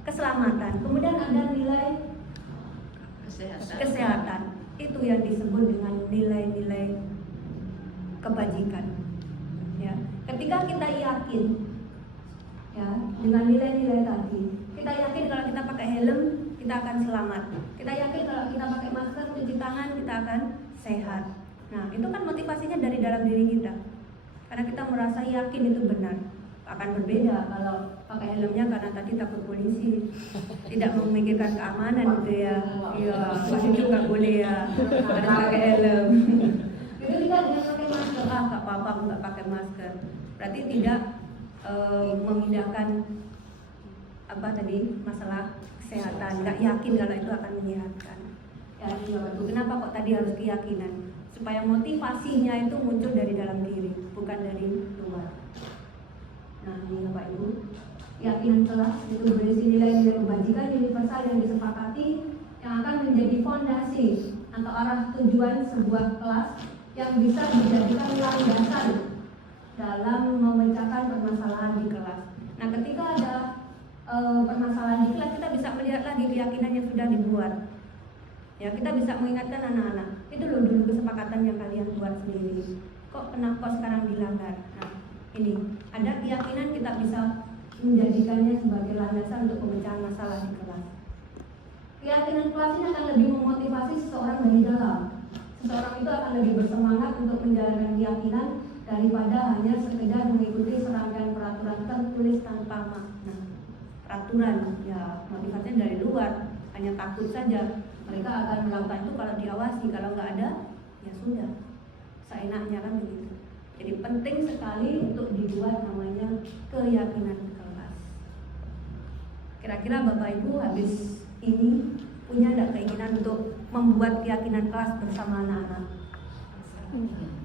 keselamatan. Kemudian ada nilai kesehatan. Itu yang disebut dengan nilai-nilai kebajikan. Ya, ketika kita yakin, ya, dengan nilai-nilai tadi, kita yakin kalau kita pakai helm kita akan selamat. Kita yakin kalau kita pakai masker, cuci tangan kita akan sehat. Nah, itu kan motivasinya dari dalam diri kita. Karena kita merasa yakin itu benar. Akan berbeda kalau pakai helmnya karena tadi takut polisi, tidak memikirkan keamanan gitu ya. Iya, masih juga boleh ya. Harus pakai helm. Itu juga dengan pakai masker. Gak apa-apa nggak pakai masker. Berarti tidak memindahkan apa tadi masalah kesehatan. Nggak yakin kalau itu akan menyehatkan. Ya, kenapa kok tadi harus keyakinan? supaya motivasinya itu muncul dari dalam diri, bukan dari luar. Nah, ini Bapak Ibu, keyakinan kelas itu berisi nilai-nilai kebajikan universal yang disepakati yang akan menjadi fondasi atau arah tujuan sebuah kelas yang bisa dijadikan landasan dalam memecahkan permasalahan di kelas. Nah, ketika ada permasalahan di kelas, kita bisa melihat lagi keyakinan yang sudah dibuat. Ya, kita bisa mengingatkan anak-anak, itu loh dulu kesepakatan yang kalian buat sendiri. Kok sekarang dilanggar? Nah, ini ada keyakinan kita bisa menjadikannya sebagai landasan untuk pemecahan masalah di kelas. Keyakinan kelas ini akan lebih memotivasi seseorang dari dalam. Seseorang itu akan lebih bersemangat untuk menjalankan keyakinan daripada hanya sekedar mengikuti serangkaian peraturan tertulis tanpa makna. Peraturan, ya motivasinya dari luar, hanya takut saja. Mereka akan melakukan itu kalau diawasi, kalau nggak ada, ya sudah, seenaknya kan begitu. Jadi penting sekali untuk dibuat namanya keyakinan kelas. Kira-kira Bapak Ibu habis ini punya ada keinginan untuk membuat keyakinan kelas bersama anak-anak?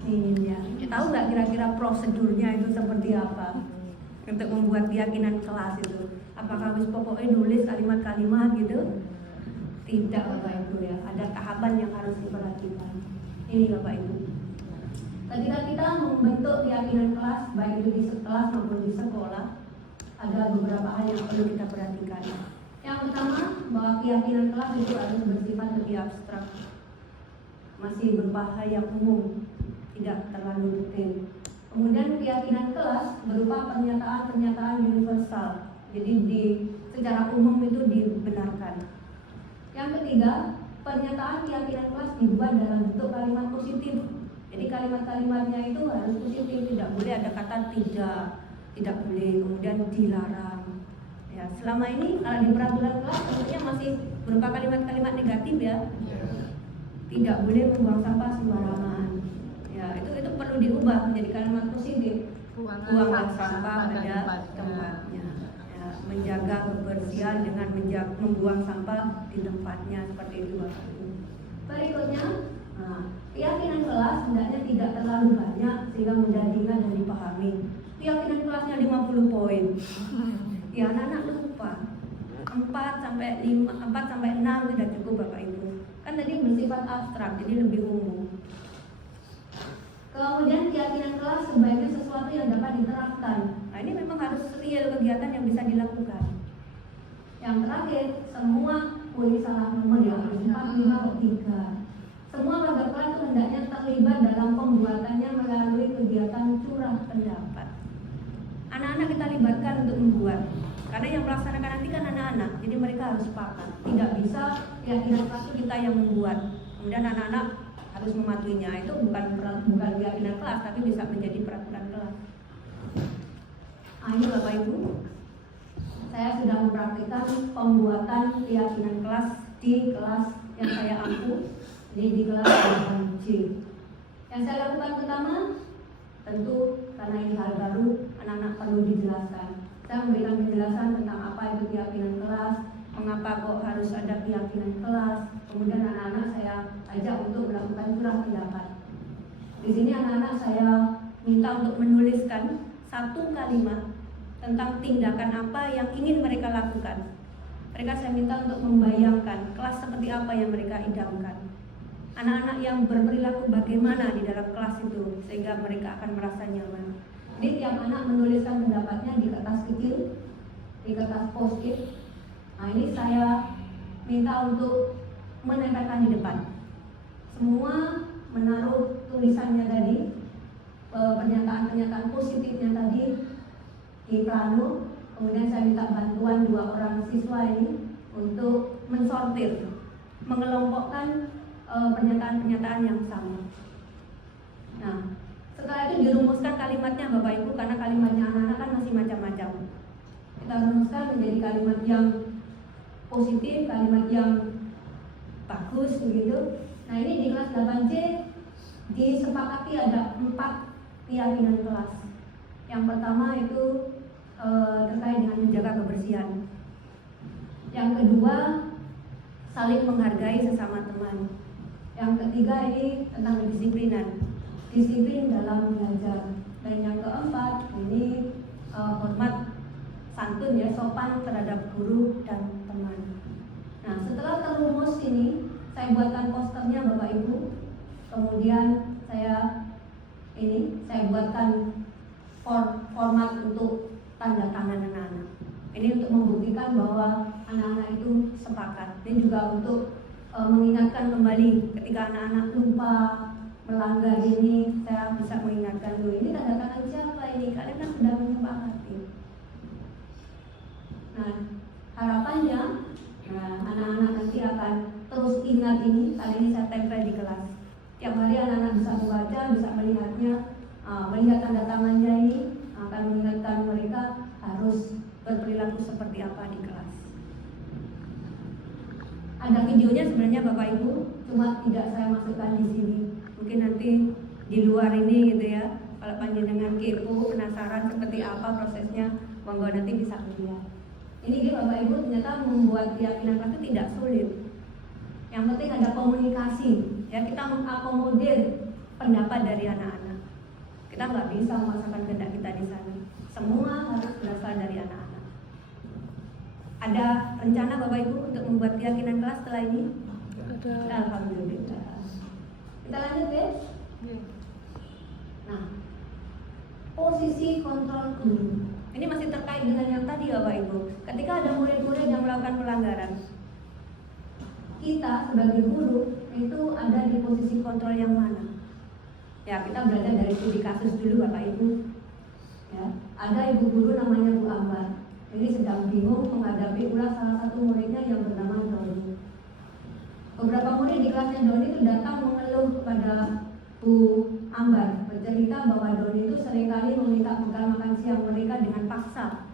Ini ya. Tahu nggak kira-kira prosedurnya itu seperti apa untuk membuat keyakinan kelas itu? Apakah harus pokoknya nulis kalimat-kalimat gitu? Tidak Bapak Ibu ya. Ada tahapan yang harus diperhatikan. Ini Bapak Ibu. Ketika kita membentuk keyakinan kelas, baik itu di kelas maupun di sekolah, ada beberapa hal yang perlu kita perhatikan. Yang pertama, bahwa keyakinan kelas itu harus bersifat lebih abstrak, masih berupa hal yang umum, tidak terlalu detail. Kemudian keyakinan kelas berupa pernyataan-pernyataan universal, jadi secara umum itu dibenarkan. Yang ketiga, pernyataan keyakinan kelas dibuat dalam bentuk kalimat positif. Jadi kalimat-kalimatnya itu harus positif, tidak boleh ada kata tidak boleh, kemudian dilarang. Ya, selama ini kalau di peraturan kelas tentunya masih berupa kalimat-kalimat negatif ya. Tidak boleh membuang sampah sembarangan. Ya, itu perlu diubah menjadi kalimat positif. Buanglah sampah pada tempatnya. Ya, menjaga kebersihan dengan membuang sampah di tempatnya, seperti itu Bapak Ibu. Berikutnya, keyakinan kelas hendaknya tidak terlalu banyak sehingga mudah diingat dan dipahami. Keyakinan kelasnya 50 poin. Ya, anak-anak lupa. 4 sampai 6 sudah cukup Bapak Ibu. Kan tadi bersifat abstrak, jadi lebih umum. Kemudian keyakinan kelas sebaiknya sesuatu yang dapat diterapkan. Nah, ini memang harus real kegiatan yang bisa dilakukan. Yang terakhir, semua salah nomor ya, 4, 5, 3. Semua warga kelas itu hendaknya terlibat dalam pembuatannya melalui kegiatan curah pendapat. Anak-anak kita libatkan untuk membuat, karena yang melaksanakan nanti kan anak-anak, jadi mereka harus sepakat. Tidak bisa keyakinan kelas itu kita yang membuat, kemudian anak-anak harus mematuhinya. Itu bukan keyakinan kelas, tapi bisa menjadi peraturan kelas. Ayo Bapak Ibu, saya sudah mempraktikkan pembuatan keyakinan kelas di kelas yang saya ampu, jadi di kelas 8C. Yang saya lakukan pertama, tentu karena ini hal baru, anak-anak perlu dijelaskan. Saya memberikan penjelasan tentang apa itu keyakinan kelas, mengapa kok harus ada keyakinan kelas. Kemudian anak-anak saya ajak untuk melakukan curah pendapat. Di sini anak-anak saya minta untuk menuliskan satu kalimat tentang tindakan apa yang ingin mereka lakukan. Mereka saya minta untuk membayangkan kelas seperti apa yang mereka idamkan. Anak-anak yang berperilaku bagaimana di dalam kelas itu sehingga mereka akan merasa nyaman. Jadi tiap anak menuliskan pendapatnya di kertas kecil, di kertas post-it. Nah, ini saya minta untuk menempelkan di depan. Semua menaruh tulisannya tadi, pernyataan-pernyataan positifnya tadi di plano. Kemudian saya minta bantuan 2 orang siswa ini untuk mensortir, mengelompokkan pernyataan-pernyataan yang sama. Nah, setelah itu dirumuskan kalimatnya Bapak Ibu, karena kalimatnya anak-anak kan masih macam-macam. Kita rumuskan menjadi kalimat yang positif, kalimat yang bagus begitu. Nah, ini di kelas 8C disepakati ada 4 keyakinan kelas. Yang pertama itu terkait dengan menjaga kebersihan. Yang kedua, saling menghargai sesama teman. Yang ketiga ini tentang kedisiplinan, disiplin dalam belajar. Dan yang keempat ini hormat santun ya, sopan terhadap guru dan teman. Nah, setelah terumus ini, saya buatkan posternya Bapak Ibu. Kemudian saya buatkan format untuk tanda tangan anak-anak. Ini untuk membuktikan bahwa anak-anak itu sepakat. Ini juga untuk mengingatkan kembali ketika anak-anak lupa melanggar ini, saya bisa mengingatkan dulu, ini tanda tangan siapa ini? Kalian kan sudah menyepakati. Nah, harapannya anak-anak nanti akan terus ingat ini. Kali ini saya tempel di kelas. Tiap hari anak-anak bisa membaca, bisa melihatnya, melihat tanda tangannya ini akan mengingatkan mereka harus berperilaku seperti apa di kelas. Ada videonya sebenarnya Bapak Ibu, cuma tidak saya masukkan di sini. Mungkin nanti di luar ini gitu ya. Kalau panjenengan kepo, penasaran seperti apa prosesnya, monggo nanti bisa lihat. Ini Bapak Ibu ternyata membuat keyakinan kelas itu tidak sulit. Yang penting ada komunikasi. Ya, kita mengakomodir pendapat dari anak-anak. Kita nggak bisa memaksakan kehendak kita di sana. Semua harus berasal dari anak-anak. Ada rencana Bapak Ibu untuk membuat keyakinan kelas setelah ini? Ada. Alhamdulillah. Kita lanjut ya. Nah, posisi kontrol guru. Ini masih terkait dengan yang tadi Bapak Ibu. Ketika ada murid-murid yang melakukan pelanggaran, kita sebagai guru itu ada di posisi kontrol yang mana? Ya, kita belajar dari studi kasus dulu Bapak Ibu. Ya, ada ibu guru namanya Bu Ambar. Ini sedang bingung menghadapi ulah salah satu muridnya yang bernama Doni. Beberapa murid di kelasnya Doni itu datang mengeluh kepada Bu Ambar, bercerita bahwa Doni itu seringkali meminta bekal makan siang mereka dengan paksa.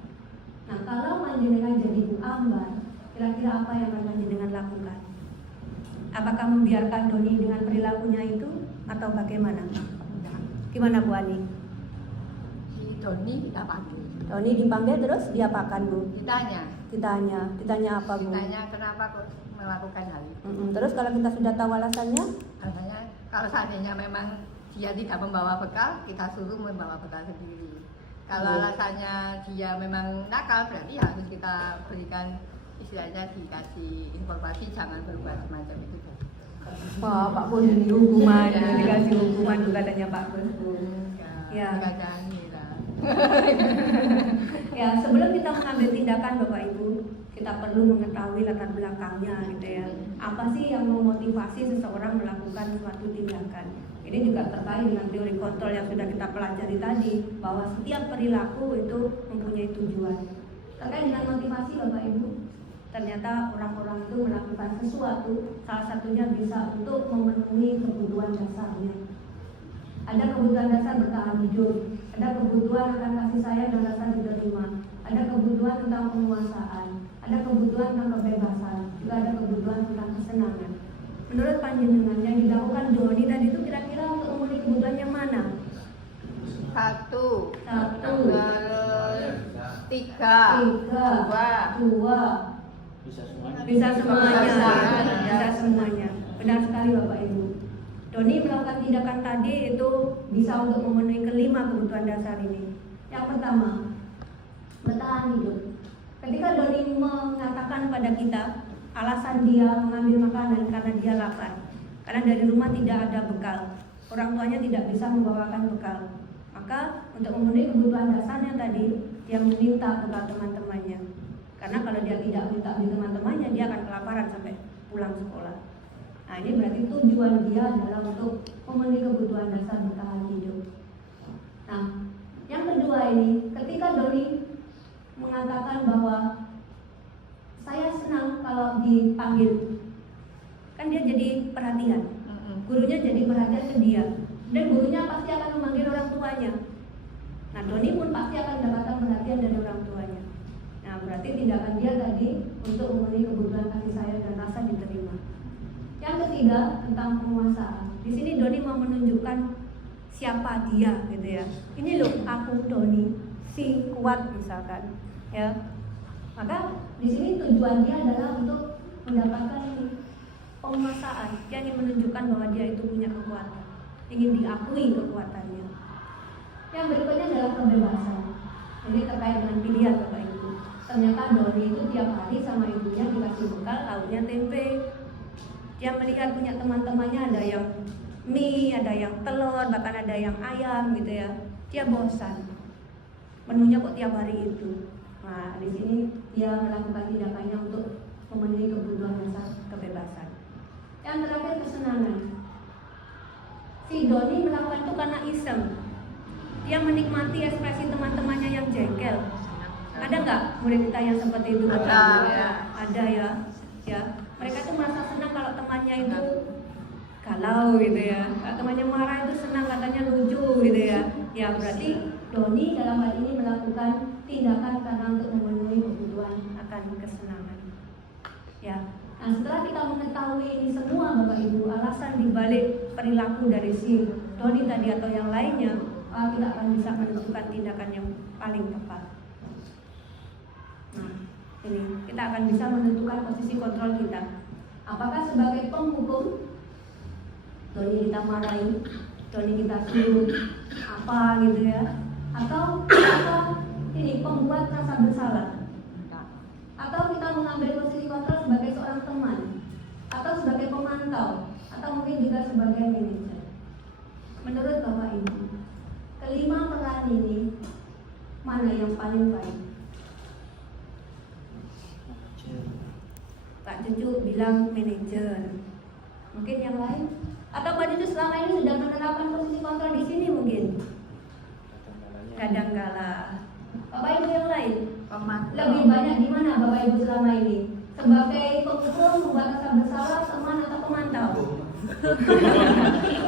Nah, kalau panjenengan jadi Bu Ambar, kira-kira apa yang akan panjenengan lakukan? Apakah membiarkan Doni dengan perilakunya itu atau bagaimana? Gimana Bu Ani? Si Doni kita panggil. Doni dipanggil terus diapakan Bu? Ditanya apa Bu? Ditanya kenapa kok melakukan hal itu. Terus kalau kita sudah tahu alasannya? Alasannya kalau seandainya memang dia tidak membawa bekal, kita suruh membawa bekal sendiri. Kalau alasannya dia memang nakal, berarti harus kita berikan, istilahnya dikasih informasi jangan berbuat semacam itu. Wah, Pak Bun ini hukuman, dikasih hukuman tuh katanya Pak Bun. Ya. Ya, sebelum kita mengambil tindakan Bapak Ibu, kita perlu mengetahui latar belakangnya gitu ya. Apa sih yang memotivasi seseorang melakukan suatu tindakan? Ini juga terkait dengan teori kontrol yang sudah kita pelajari tadi, bahwa setiap perilaku itu mempunyai tujuan. Terkait dengan motivasi Bapak Ibu, ternyata orang-orang itu melakukan sesuatu, salah satunya bisa untuk memenuhi kebutuhan dasarnya. Ada kebutuhan dasar bertahan hidup, ada kebutuhan akan kasih sayang dan rasa diterima, ada kebutuhan tentang penguasaan, ada kebutuhan tentang kebebasan, juga ada kebutuhan tentang kesenangan. Menurut panjenengan yang dilakukan Doni tadi itu kira-kira untuk memenuhi kebutuhan yang mana? Satu. Tiga. Dua. Bisa semuanya. Bisa semuanya. Benar sekali Bapak Ibu. Doni melakukan tindakan tadi itu bisa untuk memenuhi kelima kebutuhan dasar ini. Yang pertama, bertahan hidup. Ketika Doni mengatakan pada kita alasan dia mengambil makanan karena dia lapar, karena dari rumah tidak ada bekal, orang tuanya tidak bisa membawakan bekal, maka untuk memenuhi kebutuhan dasarnya tadi dia meminta bekal teman-temannya. Karena kalau dia tidak minta di teman-temannya, dia akan kelaparan sampai pulang sekolah. Nah, ini berarti tujuan dia adalah untuk memenuhi kebutuhan dasar bertahan hidup. Nah, yang kedua ini, ketika Doni mengatakan bahwa saya senang kalau dipanggil, kan dia jadi perhatian, gurunya jadi perhatian ke dia, dan gurunya pasti akan memanggil orang tuanya. Nah, Doni pun pasti akan mendapatkan perhatian dari orang tuanya. Nah, berarti tindakan dia tadi untuk memenuhi kebutuhan kasih sayang dan rasa diterima. Yang ketiga, tentang penguasaan. Di sini Doni mau menunjukkan siapa dia, gitu ya. Ini loh, aku Doni, si kuat misalkan, ya. Maka di sini tujuan dia adalah untuk mendapatkan penguasaan. Dia ingin menunjukkan bahwa dia itu punya kekuatan, ingin diakui kekuatannya. Yang berikutnya adalah kebebasan. Ini terkait dengan pilihan Bapak Ibu. Ternyata Doni itu tiap hari sama ibunya dikasih bekal lauknya tempe. Dia melihat punya teman-temannya ada yang mie, ada yang telur, bahkan ada yang ayam gitu ya. Dia bosan. Menunya kok tiap hari itu. Nah, di sini dia melakukan tindakannya untuk memenuhi kebutuhan dasar kebebasan. Yang terakhir kesenangan. Si Doni melakukan itu karena iseng. Dia menikmati ekspresi teman-temannya yang jengkel. Ada nggak murid kita yang seperti itu? Ada. Ada ya. Ya, mereka tuh merasa senang kalau temannya itu galau gitu ya. Kalau temannya marah itu senang, katanya lucu gitu ya. Ya berarti Doni dalam hal ini melakukan tindakan karena untuk memenuhi kebutuhan akan kesenangan. Ya. Nah, setelah kita mengetahui ini semua Bapak Ibu, alasan dibalik perilaku dari si Doni tadi atau yang lainnya, kita akan bisa menentukan tindakan yang paling tepat. Nah, ini kita akan bisa menentukan posisi kontrol kita. Apakah sebagai penghukum, Doni kita marahin, Doni kita suruh apa gitu ya, atau ini pembuat rasa bersalah, atau kita mengambil posisi kontrol sebagai seorang teman, atau sebagai pemantau, atau mungkin juga sebagai manajer. Menurut Bapak Ibu, kelima peran ini mana yang paling baik? Pak Cucu bilang manajer. Mungkin yang lain? Atau Pak Cucu selama ini sudah menerapkan posisi kontrol di sini mungkin? Kadangkala. Bapak Ibu yang lain? Lebih banyak di mana Bapak Ibu selama ini? Sebagai penghukum, membuat rasa bersalah, teman atau pemantau?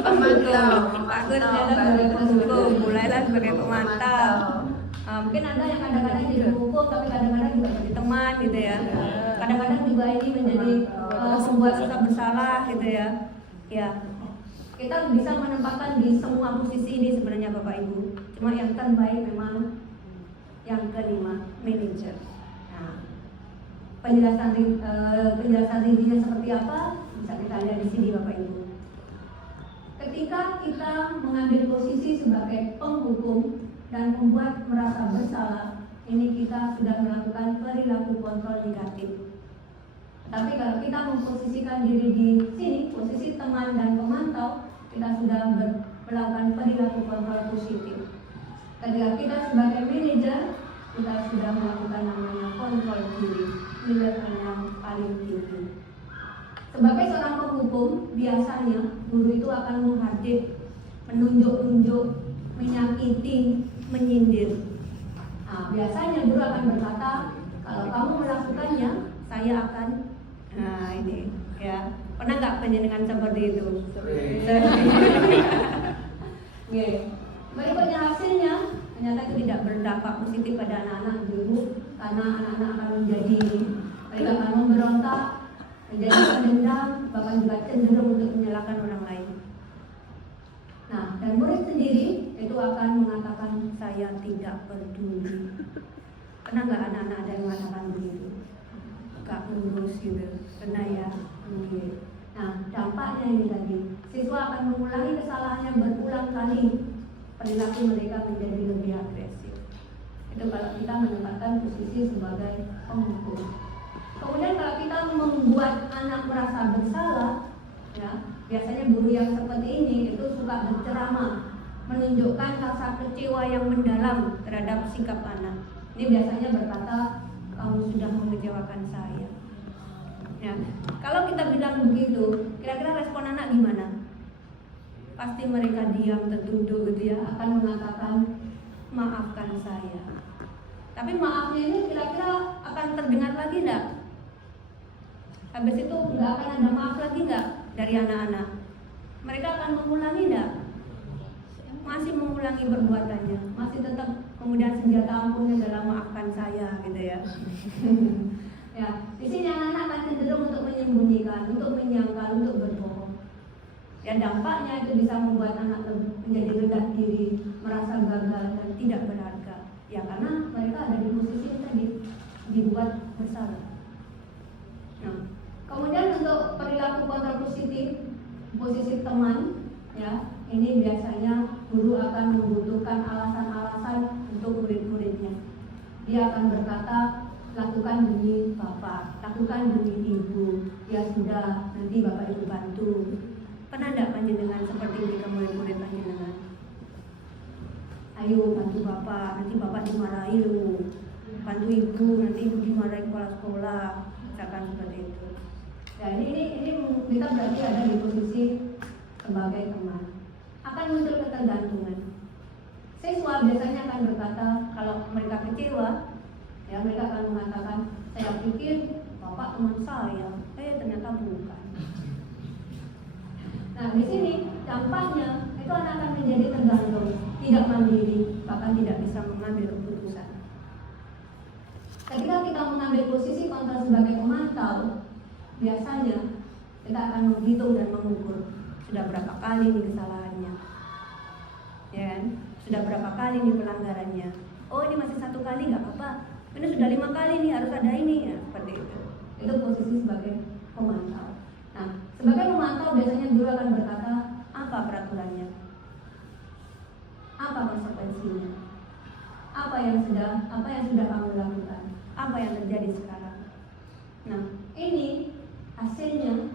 Pemantau. Bagus adalah sebagai penghukum, mulailah sebagai pemantau. Mungkin Anda yang kadang-kadang jadi penghukum, tapi kadang-kadang juga jadi teman gitu ya. Kadang-kadang juga ini menjadi membuat rasa bersalah gitu ya. Ya, kita bisa menempatkan di semua posisi ini sebenarnya Bapak Ibu. Cuma yang terbaik memang yang kelima, manajer. Nah, penjelasan rincinya seperti apa bisa kita lihat di sini Bapak Ibu. Ketika kita mengambil posisi sebagai penghukum dan membuat merasa bersalah, ini kita sudah melakukan perilaku kontrol negatif. Tapi kalau kita memposisikan diri di sini, posisi teman dan pemantau, kita sudah melakukan perilaku kontrol positif. Ketika kita sebagai manajer, kita sudah melakukan namanya kontrol diri, tindakan yang paling tinggi. Sebagai seorang penghukum, biasanya guru itu akan menghadir, menunjuk-nunjuk, menyakiti, menyindir. Nah, biasanya guru akan berkata, kalau kamu melakukannya, saya akan. Nah ini, ya pernah nggak penjenengan seperti itu? Oke. Berikutnya hasilnya, ternyata itu tidak berdampak positif pada anak-anak guru, karena anak-anak akan mereka akan memberontak, menjadi pendendam, bahkan juga cenderung untuk menyalahkan orang lain. Nah, dan murid sendiri itu akan mengatakan saya tidak peduli. Pernah nggak anak-anak ada yang mengatakan begitu? Gak ngurus gitu, pernah ya? Nah, dampaknya ini tadi, siswa akan mengulangi kesalahannya berulang kali. Perilaku mereka menjadi lebih agresif. Itu kalau kita menempatkan posisi sebagai penghukum. Kemudian kalau kita membuat anak merasa bersalah, ya, biasanya guru yang seperti ini itu suka berceramah, menunjukkan rasa kecewa yang mendalam terhadap sikap anak. Ini biasanya berkata, kamu sudah mengecewakan saya. Ya, kalau kita bilang begitu, kira-kira respon anak gimana? Pasti mereka diam tertunduk gitu ya, akan mengatakan maafkan saya. Tapi maafnya ini kira-kira akan terdengar lagi enggak? Habis itu nggak akan ada maaf lagi nggak dari anak-anak? Mereka akan mengulangi enggak? Masih mengulangi perbuatannya, masih tetap kemudian senjata ampuhnya adalah maafkan saya gitu ya. Ya, di sini anak-anak akan cenderung untuk menyembunyikan, untuk menyangkal, untuk berbohong. Dan dampaknya itu bisa membuat anak menjadi rendah diri, merasa gagal dan tidak berharga. Ya karena mereka ada di posisi yang tadi dibuat bersalah. Nah, kemudian untuk perilaku kontrol dia akan berkata, lakukan demi bapak, lakukan demi ibu. Ya sudah, nanti bapak ibu bantu. Pernah tidak panjenengan seperti ini ke murid-murid panjenengan? Ayo bantu bapak, nanti bapak dimarahi loh. Bantu ibu, nanti ibu dimarahi kepala sekolah. Misalkan seperti itu. Ya ini kita berarti ada di posisi sebagai teman. Akan muncul ketergantungan. Siswa biasanya akan berkata, kalau mereka kecewa, ya mereka akan mengatakan, saya pikir bapak teman saya, ternyata bukan. Nah di sini dampaknya itu anak akan menjadi tergantung, tidak mandiri, bahkan tidak bisa mengambil keputusan. Ketika kita mengambil posisi kontrol sebagai pemantau, biasanya kita akan menghitung dan mengukur sudah berapa kali nih kesalahannya, ya kan? Sudah berapa kali nih pelanggarannya. Oh ini masih 1 kali nggak apa-apa. Ini sudah 5 kali nih harus ada ini ya, seperti itu. Itu posisi sebagai pemantau. Nah, sebagai pemantau biasanya guru akan berkata apa peraturannya, apa konsekuensinya, apa yang sudah kamu lakukan, apa yang terjadi sekarang. Nah, ini hasilnya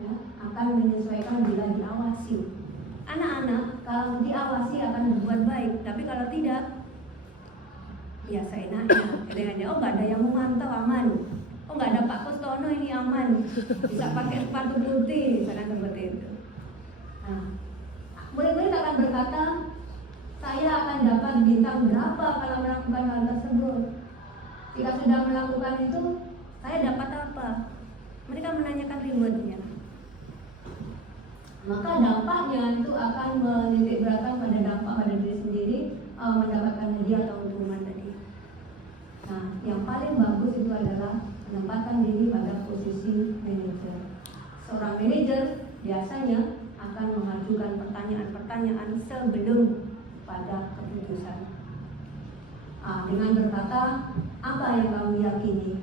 ya, akan menyesuaikan bila diawasi. Anak-anak kalau diawasi akan berbuat baik, tapi kalau tidak, ya seenaknya. Kadang-kadang oh nggak ada yang memantau aman, oh nggak ada Pak Kustono ini aman, bisa pakai sepatu putih, misalkan seperti itu. Nah, murid-murid akan berkata, saya akan dapat bintang berapa kalau melakukan hal tersebut. Jika sudah melakukan itu, saya dapat apa? Mereka menanyakan rewardnya. Maka dampaknya itu akan menitik beratkan pada dampak pada diri sendiri, mendapatkan hadiah atau hukuman tadi. Nah, yang paling bagus itu adalah menempatkan diri pada posisi manajer. Seorang manajer biasanya akan mengajukan pertanyaan-pertanyaan sebelum pada keputusan. Dengan berkata, apa yang kamu yakini?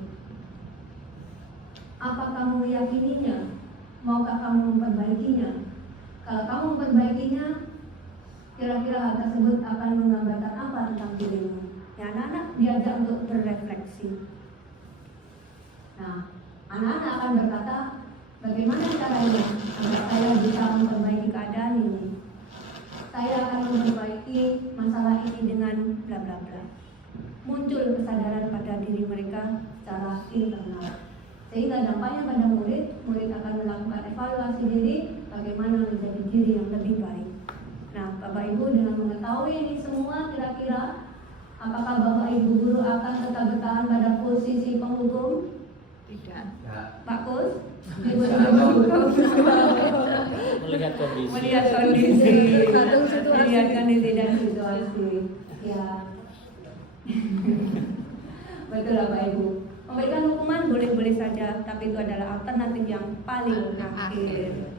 Apa kamu meyakininya? Maukah kamu memperbaikinya? Kalau kamu memperbaikinya, kira-kira hal tersebut akan menggambarkan apa tentang dirimu? Ya, anak-anak diajak untuk berefleksi. Nah, anak-anak akan berkata, bagaimana caranya agar saya bisa memperbaiki keadaan ini? Saya akan memperbaiki masalah ini dengan bla bla bla. Muncul kesadaran pada diri mereka secara internal. Sehingga dampaknya pada murid akan melakukan evaluasi diri bagaimana menjadi diri yang lebih baik. Nah, Bapak Ibu dengan mengetahui ini semua, kira-kira apakah Bapak Ibu guru akan tetap bertahan pada posisi penghukum? Tidak. Pak Kus? Melihat kondisi. Melihat kondisi, melihat kondisi dan situasi. Ya, betul Bapak Ibu. Memberikan hukuman boleh-boleh saja, tapi itu adalah alternatif yang paling akhir.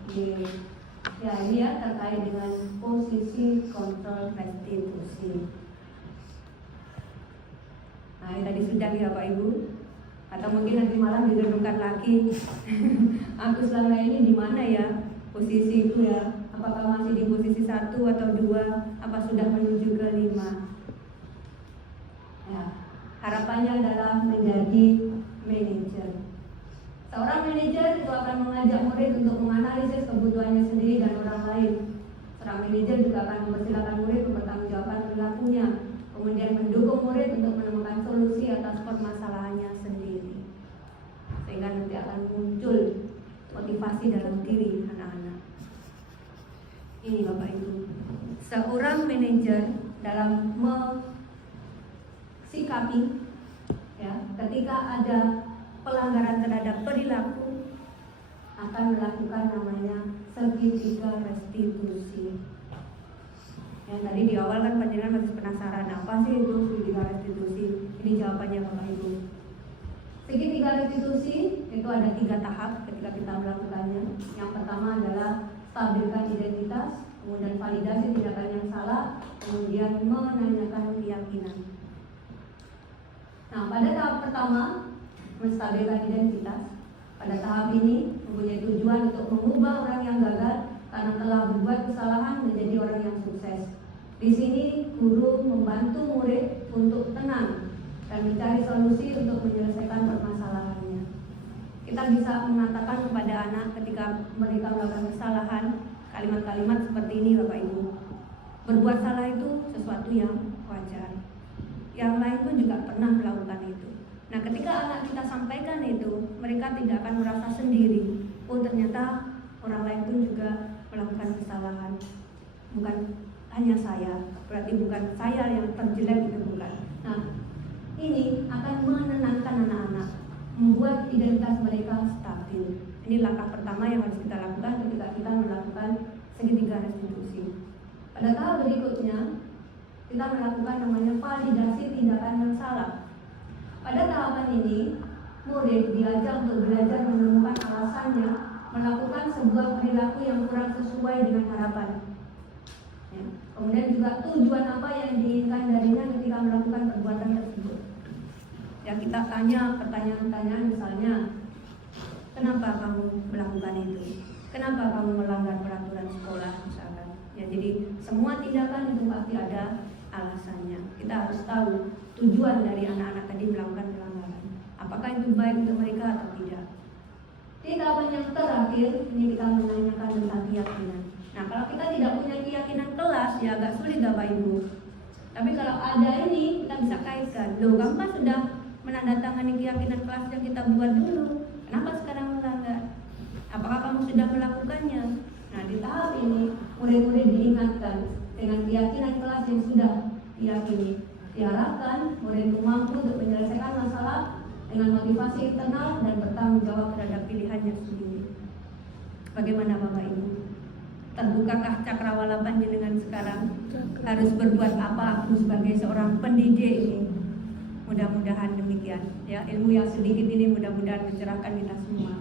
Ya, ini ya terkait dengan posisi kontrol restitusi. Nah, ini tadi sudah ya Pak Ibu. Atau mungkin nanti malam direnungkan lagi. Aku selama ini di mana ya posisiku ya? Apakah masih di posisi 1 atau 2? Apa sudah menuju ke 5? Ya. Harapannya adalah menjadi manajer. Seorang manajer itu akan mengajak murid untuk menganalisis kebutuhannya sendiri dan orang lain. Seorang manajer juga akan mempersilahkan murid mempertanggungjawabkan perilakunya, kemudian mendukung murid untuk menemukan solusi atas permasalahannya sendiri. Sehingga nanti akan muncul motivasi dalam diri anak-anak. Ini Bapak Ibu, seorang manajer dalam sikapi ya, ketika ada pelanggaran terhadap perilaku akan melakukan namanya segitiga restitusi. Yang tadi di awal kan panjenengan masih penasaran apa sih itu segitiga restitusi? Ini jawabannya Bapak Ibu. Segitiga restitusi itu ada 3 tahap ketika kita melakukannya. Yang pertama adalah stabilkan identitas, kemudian validasi tindakan yang salah, kemudian menanyakan keyakinan. Nah, pada tahap pertama, menstabilkan identitas. Pada tahap ini mempunyai tujuan untuk mengubah orang yang gagal karena telah berbuat kesalahan menjadi orang yang sukses. Di sini guru membantu murid untuk tenang dan mencari solusi untuk menyelesaikan permasalahannya. Kita bisa mengatakan kepada anak ketika mereka melakukan kesalahan kalimat-kalimat seperti ini, Bapak Ibu. Berbuat salah itu sesuatu yang wajar. Yang lain pun juga pernah melakukan itu. Nah, ketika anak kita sampaikan itu, mereka tidak akan merasa sendiri. Oh, ternyata orang lain pun juga melakukan kesalahan. Bukan hanya saya, berarti bukan saya yang terjelek, itu bukan. Nah, ini akan menenangkan anak-anak, membuat identitas mereka stabil. Ini langkah pertama yang harus kita lakukan ketika kita melakukan segitiga restitusi. Pada tahap berikutnya, kita melakukan namanya validasi tindakan yang salah. Pada tahapan ini, murid diajak untuk belajar menemukan alasannya melakukan sebuah perilaku yang kurang sesuai dengan harapan. Ya. Kemudian juga tujuan apa yang diinginkan darinya ketika melakukan perbuatan tersebut. Ya, kita tanya pertanyaan-pertanyaan, misalnya, kenapa kamu melakukan itu? Kenapa kamu melanggar peraturan sekolah misalkan? Ya, jadi semua tindakan itu pasti ada alasannya. Kita harus tahu tujuan dari anak-anak tadi melakukan pelanggaran. Apakah itu baik untuk mereka atau tidak? Di tahapan yang terakhir, ini kita menanyakan tentang keyakinan. Nah, kalau kita tidak punya keyakinan kelas, ya agak sulit Bapak Ibu. Tapi kalau ada ini, kita bisa kaitkan. Loh, kamu kan sudah menandatangani keyakinan kelas yang kita buat dulu. Kenapa sekarang melanggar? Apakah kamu sudah melakukannya? Nah, di tahap ini, murid-murid diingatkan dengan keyakinan kelas yang sudah diyakini. Diharapkan murid itu mampu untuk menyelesaikan masalah dengan motivasi internal dan bertanggung jawab terhadap pilihannya sendiri. Bagaimana Bapak Ibu? Terbukakah cakrawala panjenengan sekarang? Harus berbuat apa aku sebagai seorang pendidik ini? Mudah-mudahan demikian. Ya, ilmu yang sedikit ini mudah-mudahan mencerahkan kita semua.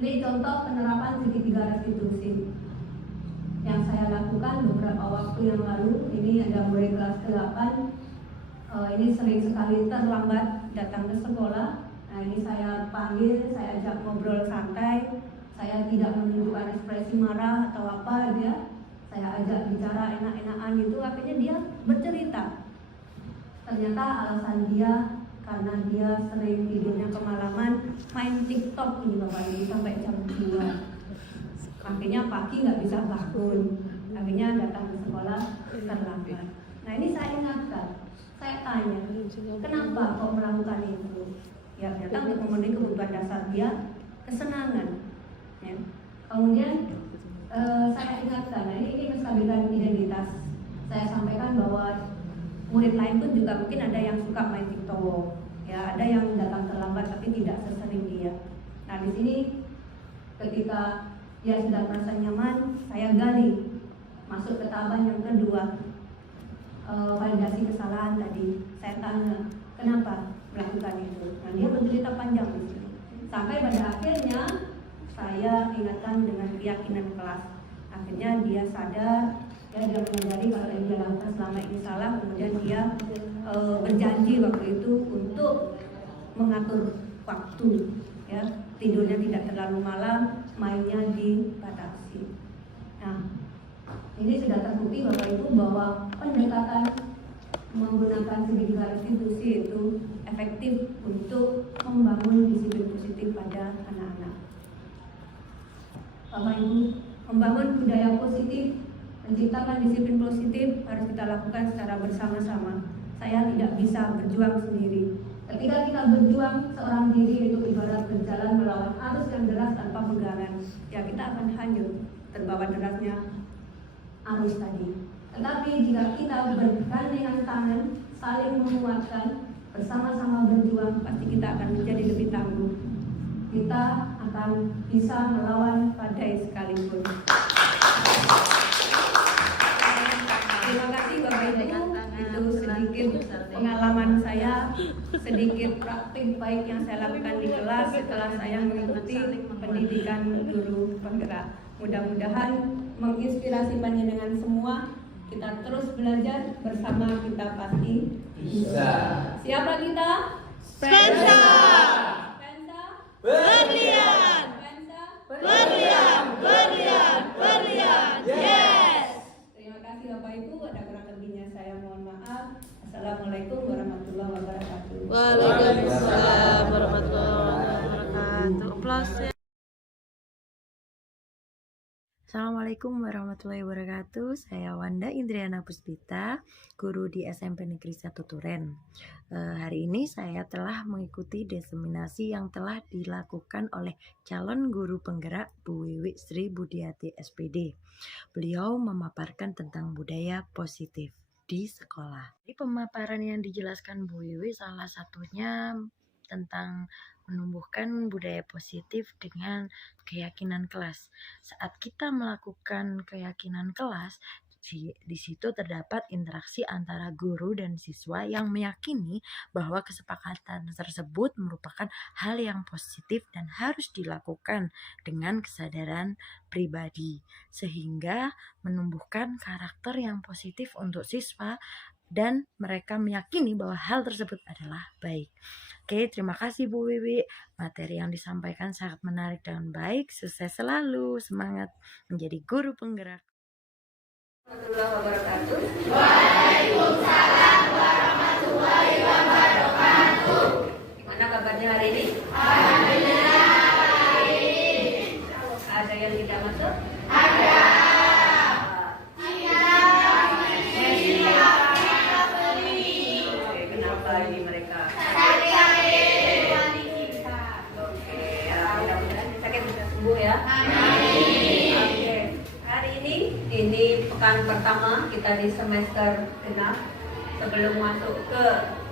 Ini contoh penerapan segitiga restitusi yang saya lakukan beberapa waktu yang lalu. Ini ada murid kelas 8. Ini sering sekali terlambat datang ke sekolah. Nah, ini saya panggil, saya ajak ngobrol santai. Saya tidak menunjukkan ekspresi marah atau apa dia. Saya ajak bicara enak-enakan gitu. Akhirnya dia bercerita. Ternyata alasan dia karena dia sering tidurnya kemalaman, main TikTok ini Bapak Ibu sampai jam 2. Akhirnya pagi nggak bisa bangun. Akhirnya datang ke sekolah terlambat. Nah, ini saya ingatkan. Saya tanya, kenapa kok melakukan itu? Ya, ternyata untuk memenuhi kebutuhan dasar dia, kesenangan. Ya. Kemudian saya ingatkan, nah ini menstabilkan identitas. Saya sampaikan bahwa murid lain pun juga mungkin ada yang suka main TikTok, ya, ada yang datang terlambat tapi tidak sesering dia. Nah, di sini ketika dia sudah merasa nyaman, saya gali masuk ke tahapan yang kedua. Validasi kesalahan tadi, saya tanya kenapa melakukan itu. Nah, dia bercerita panjang di sini. Sampai pada akhirnya saya ingatkan dengan keyakinan kelas. Akhirnya dia sadar, ya, dia menyadari kalau yang dia lakukan selama ini salah. Kemudian dia berjanji waktu itu untuk mengatur waktu, ya, tidurnya tidak terlalu malam, mainnya dibatasi. Nah, ini sudah terbukti Bapak Ibu bahwa pendekatan menggunakan segitiga restitusi itu efektif untuk membangun disiplin positif pada anak-anak. Bapak Ibu, membangun budaya positif, menciptakan disiplin positif harus kita lakukan secara bersama-sama. Saya tidak bisa berjuang sendiri. Ketika kita berjuang seorang diri itu ibarat berjalan melawan arus yang deras tanpa pegangan, ya kita akan hanyut terbawa derasnya arus tadi. Tetapi jika kita bergandengan tangan, saling menguatkan, bersama-sama berjuang, pasti kita akan menjadi lebih tangguh. Kita akan bisa melawan badai sekalipun. Terima kasih Bapak Ibu. Itu sedikit pengalaman saya, sedikit praktik baik yang saya lakukan di kelas setelah saya mengikuti pendidikan guru penggerak. Mudah-mudahan menginspirasi panjenengan semua. Kita terus belajar bersama, kita pasti bisa. Siapa kita? Spensa. Spensa. Berlian. Spensa. Berlian. Berlian. Berlian. Yes. Terima kasih Bapak Ibu. Ada kurang lebihnya saya mohon maaf. Assalamualaikum. Assalamualaikum warahmatullahi wabarakatuh. Waalaikumsalam warahmatullahi wabarakatuh. Aplaus ya. Assalamualaikum warahmatullahi wabarakatuh. Saya Wanda Indriana Puspita, guru di SMP Negeri 1 Turen. Hari ini saya telah mengikuti diseminasi yang telah dilakukan oleh calon guru penggerak Bu Wiwi Sri Budiati SPD. Beliau memaparkan tentang budaya positif di sekolah. Di pemaparan yang dijelaskan Bu Wiwi salah satunya tentang menumbuhkan budaya positif dengan keyakinan kelas. Saat kita melakukan keyakinan kelas, di situ terdapat interaksi antara guru dan siswa yang meyakini bahwa kesepakatan tersebut merupakan hal yang positif dan harus dilakukan dengan kesadaran pribadi, sehingga menumbuhkan karakter yang positif untuk siswa dan mereka meyakini bahwa hal tersebut adalah baik. Oke, terima kasih Bu Wiwi. Materi yang disampaikan sangat menarik dan baik. Sukses selalu, semangat menjadi guru penggerak. Warahmatullahi wabarakatuh. Waalaikumsalam warahmatullahi wabarakatuh. Gimana kabarnya hari ini? Alhamdulillah baik. Ada yang tidak masuk? Ada. Oke, kenapa ini mereka? Oke, ya, mudah-mudahan sakit bisa sembuh ya. Oke, hari ini pekan pertama kita di semester genap. Sebelum masuk ke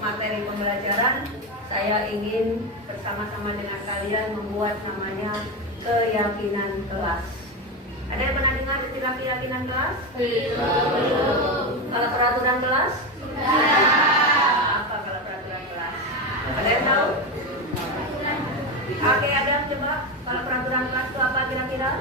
materi pembelajaran, saya ingin bersama-sama dengan kalian membuat namanya keyakinan kelas. Ada yang pernah dengar istilah keyakinan kelas? Belum. Kalau peraturan kelas? Apa kalau peraturan kelas? Ada yang tahu? Oke, ada coba. Kalau peraturan kelas itu apa kira-kira?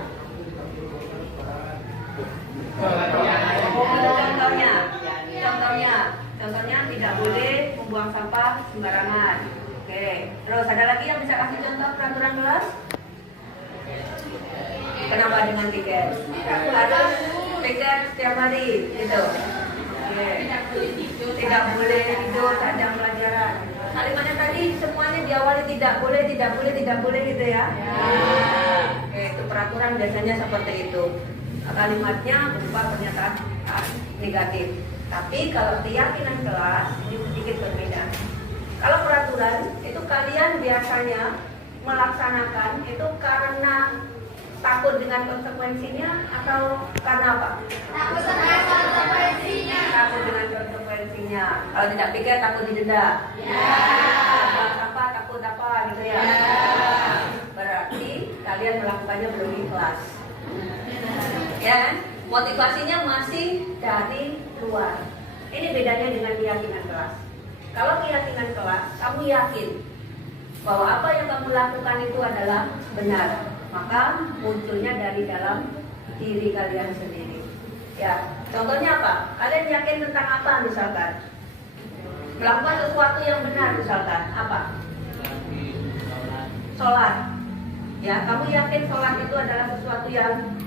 Contohnya tidak boleh membuang sampah sembarangan. Oke. Terus ada lagi yang bisa kasih contoh peraturan kelas? Kenapa dengan tiket? Harus tiket setiap hari, gitu. Oke. Tidak boleh tidur saat jam pelajaran. Kalimatnya tadi semuanya diawali tidak boleh gitu ya. Oke, itu peraturan biasanya seperti itu. Kalimatnya berupa pernyataan negatif. Tapi kalau keyakinan kelas ini sedikit berbeda. Kalau peraturan itu kalian biasanya melaksanakan itu karena takut dengan konsekuensinya atau karena apa? Takut dengan konsekuensinya. Takut dengan konsekuensinya. Kalau tidak pikir takut didenda. Ya. Apa takut apa gitu ya. Berarti kalian melakukannya belum ikhlas. Ya, motivasinya masih dari luar. Ini bedanya dengan keyakinan kelas. Kalau keyakinan kelas, kamu yakin bahwa apa yang kamu lakukan itu adalah benar, maka munculnya dari dalam diri kalian sendiri. Ya, contohnya apa? Kalian yakin tentang apa misalkan? Melakukan sesuatu yang benar misalkan apa? Sholat. Ya, kamu yakin sholat itu adalah sesuatu yang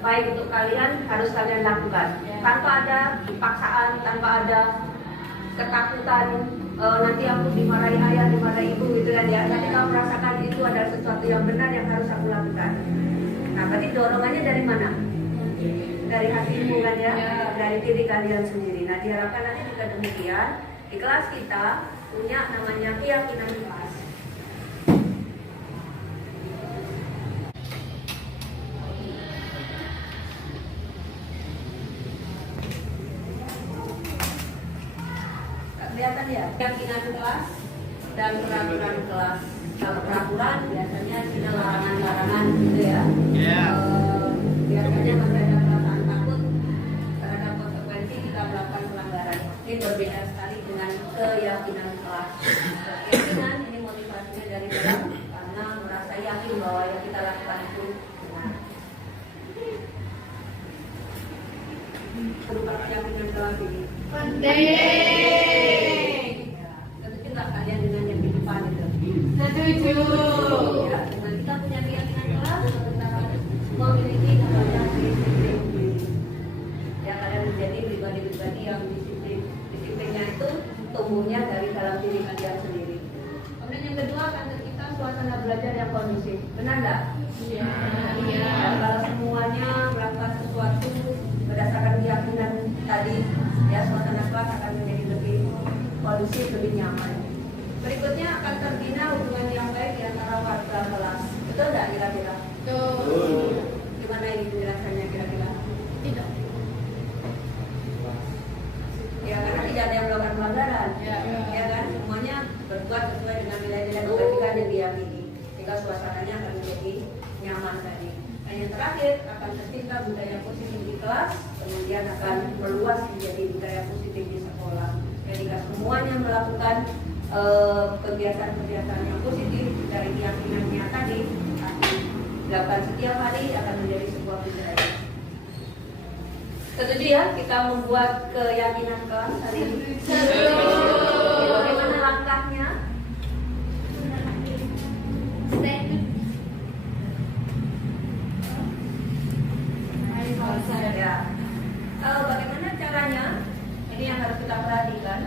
baik untuk kalian, harus kalian lakukan tanpa ada paksaan, tanpa ada ketakutan nanti aku dimarahi ayah, dimarahi ibu gitu kan ya. Tapi kamu merasakan itu adalah sesuatu yang benar yang harus aku lakukan. Nah, berarti dorongannya dari mana? Dari hatimu kan ya, dari diri kalian sendiri. Nah, diharapkan nanti juga demikian di kelas kita punya namanya keyakinan kelas. Kelihatan ya, keyakinan kelas dan peraturan kelas. Kalau peraturan biasanya kita larangan-larangan gitu ya. Biasanya masih ada perasaan takut terhadap konsekuensi kita melakukan pelanggaran. Ini berbeda sekali dengan keyakinan kelas. Keyakinan ini motivasinya dari dalam karena merasa yakin bahwa yang kita lakukan itu benar. Berupa keyakinan kelas ini. Penting. Tentu juga kalian dengan yang di depan itu. Setuju. Ya, dengan kita punya keyakinan kelas, kita harus memiliki namanya disiplin. Ya, kalian menjadi pribadi-pribadi yang disiplin. Disiplinnya itu tumbuh suasana belajar yang kondusif. Benar nggak? Iya. Dan kalau semuanya melakukan sesuatu berdasarkan keyakinan tadi, ya suasana kelas akan menjadi lebih kondusif, lebih nyaman. Berikutnya akan terbina hubungan yang baik di antara warga kelas. Betul nggak kira-kira? Betul. Gimana ini penjelasannya kira-kira? Tidak. Ya karena tidak ada yang melakukan pelanggaran, ya kan? Semuanya berbuat sesuai dengan nilai-nilai kebajikan yang diyakini, sehingga suasananya akan menjadi nyaman tadi. Dan yang terakhir akan tercipta budaya positif di kelas, kemudian akan meluas menjadi budaya positif di sekolah. Ketika semuanya melakukan kebiasaan-kebiasaan yang positif dari keyakinannya tadi, dilakukan setiap hari akan menjadi sebuah budaya. Setuju ya kita membuat keyakinan kelas hari ini? Bagaimana langkahnya? Ya. Bagaimana caranya? Ini yang harus kita perhatikan.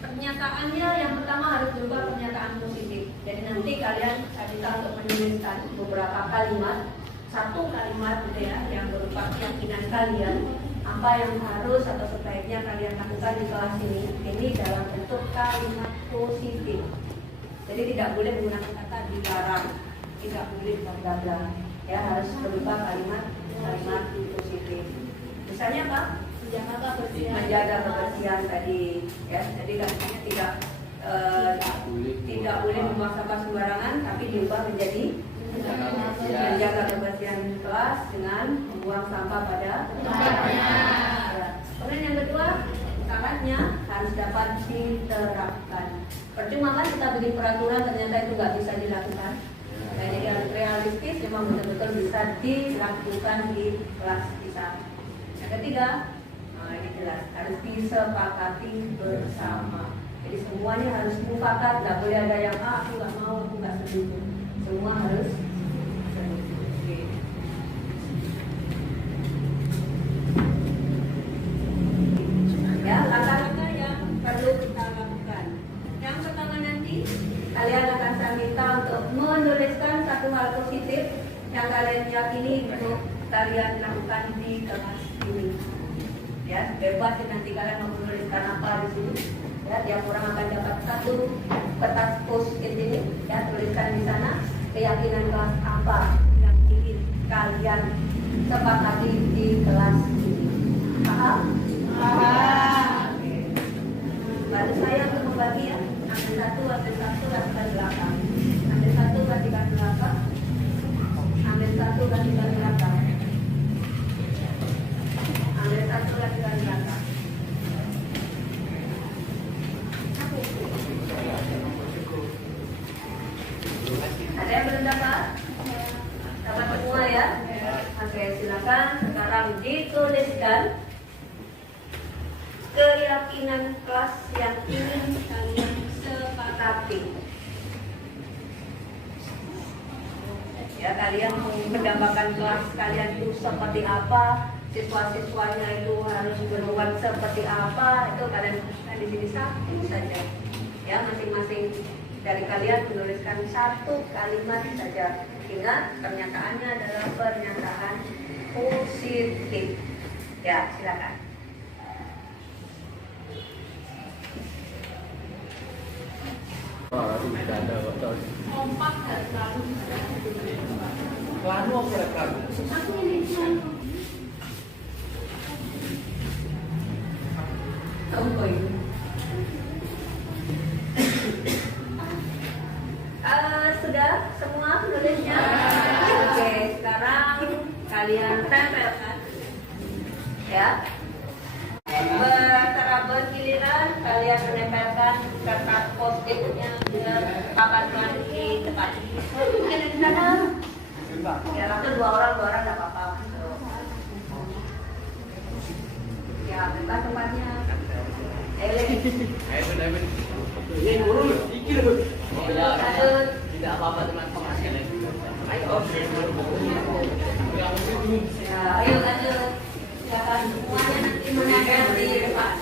Pernyataannya yang pertama harus berupa pernyataan positif. Jadi nanti kalian bisa untuk menuliskan beberapa kalimat, satu kalimat gitu ya, yang berupa keyakinan kalian, apa yang harus atau sebaiknya kalian lakukan di kelas ini dalam bentuk kalimat positif. Jadi tidak boleh menggunakan kata dilarang, tidak boleh bla bla, ya harus berupa kalimat positif. Misalnya apa? Menjaga kebersihan tadi, ya. Jadi katanya tidak boleh memaksakan sembarangan, tapi diubah menjadi menjaga kebersihan kelas dengan membuang sampah pada tempatnya. Kemudian yang kedua, syaratnya harus dapat diterapkan. Percuma kan kita bikin peraturan ternyata itu nggak bisa dilakukan. Nah, jadi harus realistis, memang betul-betul bisa dilakukan di kelas kita. Yang ketiga, ini jelas harus disepakati bersama. Jadi semuanya harus mufakat, nggak boleh ada yang aku nggak mau, aku nggak setuju. Semua harus setuju. Ya, langkah-langkah yang perlu kita lakukan. Yang pertama nanti kalian akan saya minta untuk menuliskan satu hal positif yang kalian yakini untuk kalian lakukan di kelas ini. Ya, bebas nanti kalian mau menuliskan apa di sini. Ya, tiap orang akan dapat satu kertas post-it ini. Ya, tuliskan di sana keyakinan kelas apa yang ingin kalian sepakati di kelas ini. Paham? Paham. Oke. Bantu saya untuk membagi ya. Ambil satu, gantikan belakang. Ambil satu, gantikan belakang. Ambil satu, gantikan belakang. Ambil satu, gantikan belakang. Ada yang belum dapat? Dapat semua ya? Oke, silakan sekarang dituliskan keyakinan kelas yang ingin kalian sepakati. Ya, kalian mendambakan kelas kalian itu seperti apa, siswa-siswanya itu harus berbuat seperti apa, itu kalian tuliskan di sini satu saja. Ya, masing-masing dari kalian menuliskan satu kalimat saja. Ingat, pernyataannya adalah pernyataan positif. Ya, silakan. Kompak dan selalu Plano apa ya plano? Kamu ini. Sudah semua menulisnya? Oke, sekarang kalian tempelkan. Ya. Secara bergiliran kalian menempelkan kertas post-it-nya dengan papan di depan. Mungkin di sana. Ya, langsung dua orang nggak apa-apa. Ya, bebas tempatnya. Ini turun, dikit loh. Tidak apa-apa teman-teman sekalian. Ayo. Ya, ayo lanjut. Silakan semuanya nanti menempel di depan.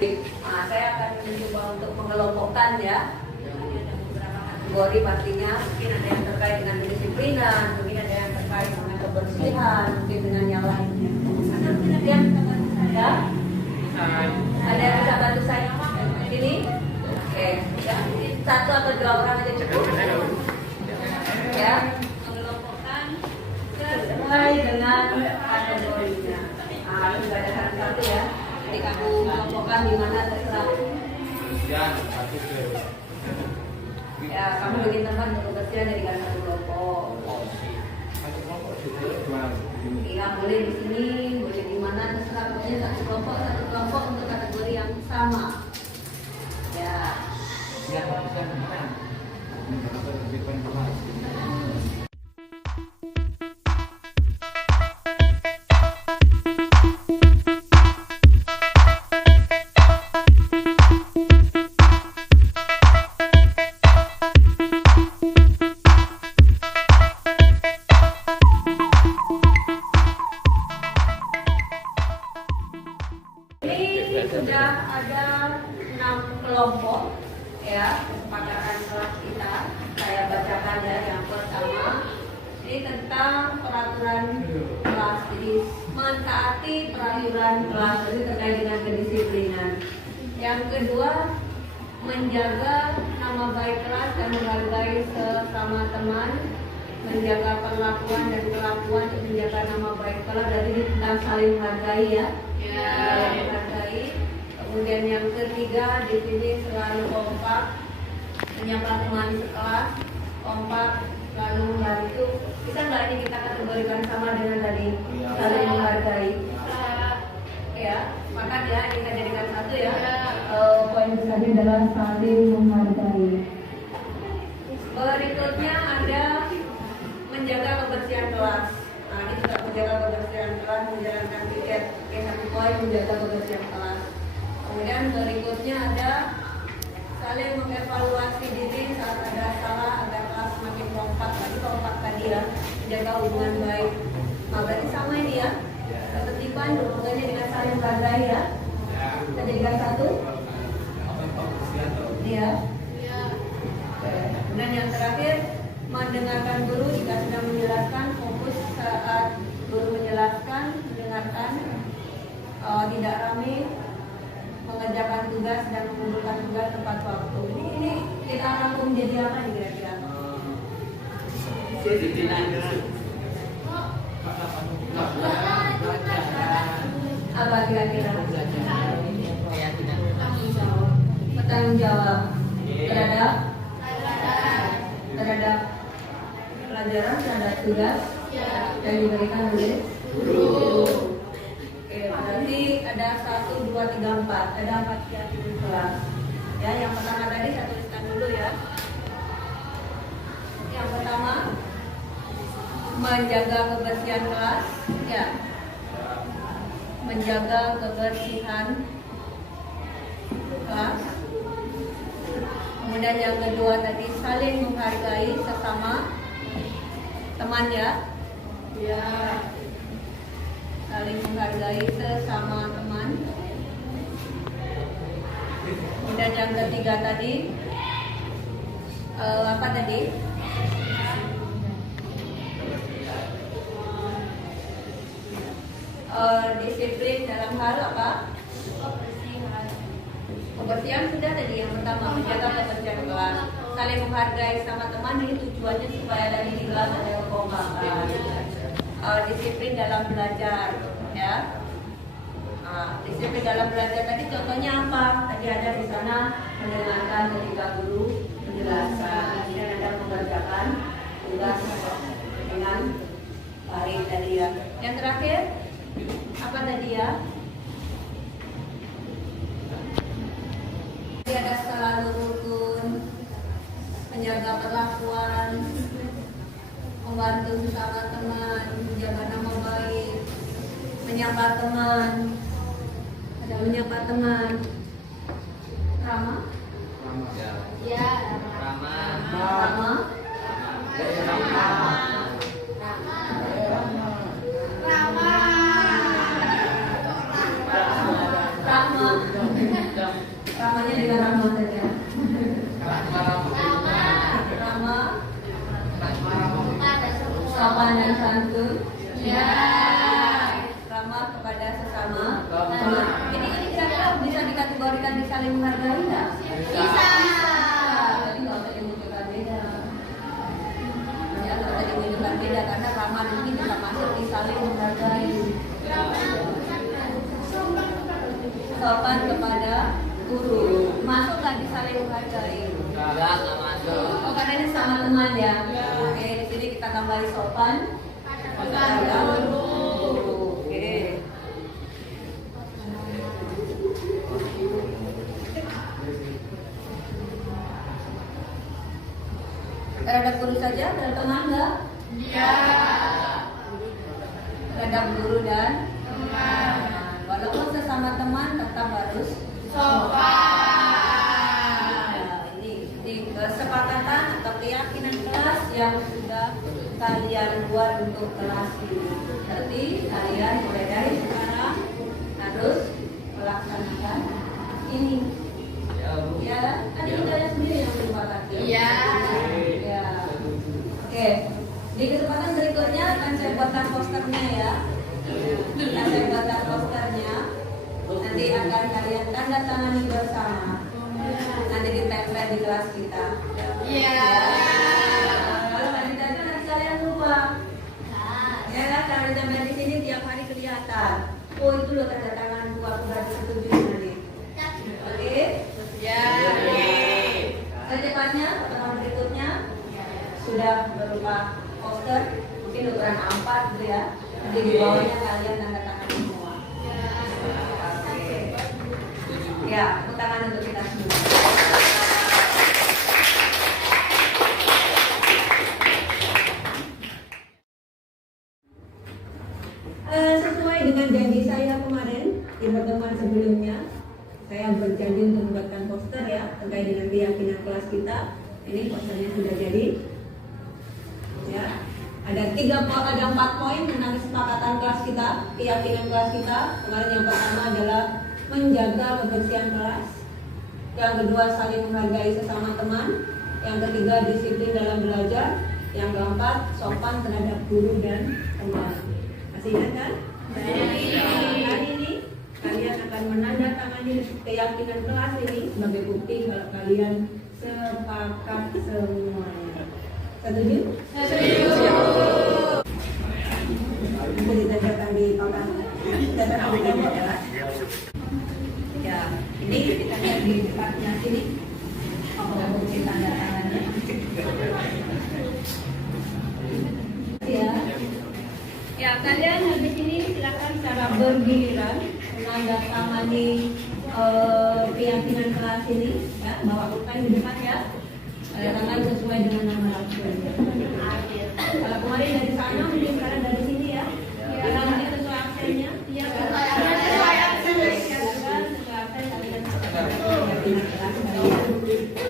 Nah, saya akan mencoba untuk mengelompokkan ya. Ada beberapa kategori pastinya. Mungkin ada yang terkait dengan kedisiplinan, mungkin ada yang terkait dengan kebersihan, mungkin dengan yang lainnya. Ada mungkin ada yang bisa bantu saya? Ada yang bisa bantu saya? Ini? Oke. Ya, satu atau dua orang aja cukup. Ya, mengelompokkan sesuai dengan kategorinya. Nah, harus ada satu ya. Jadi kamu mengelompokkan di mana terserah. Ya, kamu bikin tempat untuk kebersihan jadikan satu kelompok. Iya, boleh di sini, boleh di mana terserah. Pokoknya satu kelompok untuk kategori yang sama. Ya. Ini sudah ada 6 kelompok ya kesepakatan kelas kita. Saya bacakan ya. Yang pertama ini tentang peraturan kelas, jadi mentaati peraturan kelas itu terkait dengan kedisiplinan. Yang kedua menjaga nama baik kelas dan menghargai sesama teman, menjaga perlakuan dan kelakuan untuk menjaga nama baik kelas. Jadi ini tentang saling menghargai ya. Saling menghargai. Kemudian yang ketiga di sini selalu kompak, menyapa teman sekelas, kompak, lalu membantu. Bisa nggak ini kita kategorikan sama dengan tadi saling menghargai? Ya, maka ya kita jadikan satu ya. Poin besarnya adalah saling menghargai. Berikutnya ada menjaga kebersihan kelas. Nah, ini juga menjaga kebersihan kelas, menjalankan piket. Oke, satu poin menjaga kebersihan kelas. Kemudian berikutnya ada saling mengevaluasi diri saat ada salah agar kelas semakin kompak. Tadi kompak tadi ya, menjaga hubungan baik. Nah, berarti sama ini ya. Ketertiban hubungannya dengan saling menghargai ya. Kita jadikan satu. Iya. Kemudian yang terakhir mendengarkan guru jika sedang menjelaskan, fokus saat guru menjelaskan, mendengarkan, tidak ramai, mengerjakan tugas dan mengumpulkan tugas tepat waktu. Ini kita rangkum jadi apa nih kira-kira? Apa kira-kira? Bertanggung jawab terhadap pelajaran, terhadap tugas yang diberikan oleh guru. Oke, berarti ada 1, 2, 3, 4. Ada 4 yang di kelas. Ya, yang pertama tadi saya tuliskan dulu ya. Yang pertama menjaga kebersihan kelas, ya. Menjaga kebersihan kelas. Kemudian yang kedua tadi saling menghargai sesama teman ya. Ya. Saling menghargai sesama teman. Kemudian yang ketiga tadi apa tadi? Disiplin dalam hal apa? Kebersihan sudah tadi yang pertama, menjaga kebersihan kelas. Saling menghargai sama teman, ini tujuannya supaya dari di kelas ada kekompakan. Disiplin dalam belajar ya. Disiplin dalam belajar tadi contohnya apa? Tadi ada di sana mendengarkan ketika guru menjelaskan, kemudian ada mengerjakan tugas dengan baik tadi ya. Yang terakhir apa tadi ya? Ada selalu rukun, menjaga perlakuan, membantu sesama teman, menjaga nama baik, menyapa teman, ada menyapa teman, ramah, Ya, ramah, ramah, Ramanya dengan Rama saja. Rama, sopan dan santun. Ya. Ramah kepada sesama. Ini kira-kira bisa dikategorikan di saling menghargai nggak? Bisa. Tapi nggak usah dimunculkan beda. Ya, nggak usah dimunculkan beda karena ramah ini bisa masuk di saling menghargai. Sopan kepada guru, masuk nggak di saling menghargai? Enggak masuk. Oh, karena ini sama teman ya. Oke, di sini kita tambahi sopan kepada guru. Oke. Terhadap guru saja, terhadap teman enggak? Ya. Terhadap guru dan teman. Walaupun sesama teman tetap harus Sopan. Nah, ini kesepakatan atau keyakinan kelas yang sudah kalian buat untuk kelas ini. Berarti kalian mulai dari sekarang harus melaksanakan ini. Ya, kan ini kalian sendiri yang menyepakati. Iya. Ya. Oke. Di kesempatan berikutnya akan saya buatkan posternya ya. Akan saya buatkan posternya. Nanti akan kalian tanda tangani bersama. Nanti ditempel di kelas kita. Iya. Kalau nggak ditempel nanti kalian lupa. Ya kan, kalau ditempel di sini tiap hari kelihatan. Oh itu loh tanda tangan gua, aku udah setuju nanti. Oke? Ya. Secepatnya pertemuan berikutnya sudah berupa poster, mungkin ukuran A4 gitu ya. Nanti di bawahnya kalian tanda tangan semua. Oke. Ya, tepuk tangan untuk kita semua. Sesuai dengan janji saya kemarin di pertemuan sebelumnya, saya berjanji untuk membuatkan poster ya terkait dengan keyakinan kelas kita. Ini posternya sudah jadi. Ya, ada 4 poin tentang kesepakatan kelas kita, keyakinan kelas kita. Kemarin yang pertama adalah menjaga kebersihan kelas. Yang kedua saling menghargai sesama teman. Yang ketiga disiplin dalam belajar. Yang keempat sopan terhadap guru dan teman. Masih ingat kan? Hari ini kalian akan menandatangani keyakinan kelas ini sebagai bukti kalau kalian sepakat semuanya. Setuju? Setuju. Nanti ditandakan di papan. Ditandakan di tembok ya. Ya, ini kita lihat di dekatnya sini. Bukti tanda tangannya. Ya. Ya, kalian habis ini silakan secara bergiliran menandatangani keyakinan kelas ini, ya, bawa pulpen di depan ya. Tanda tangan sesuai dengan nama langsung. Kalau kemarin dari sana, mungkin sekarang dari sini ya. Kalau nanti sesuai aksennya, ya. Sesuai aksen kalian keyakinan kelas kalian.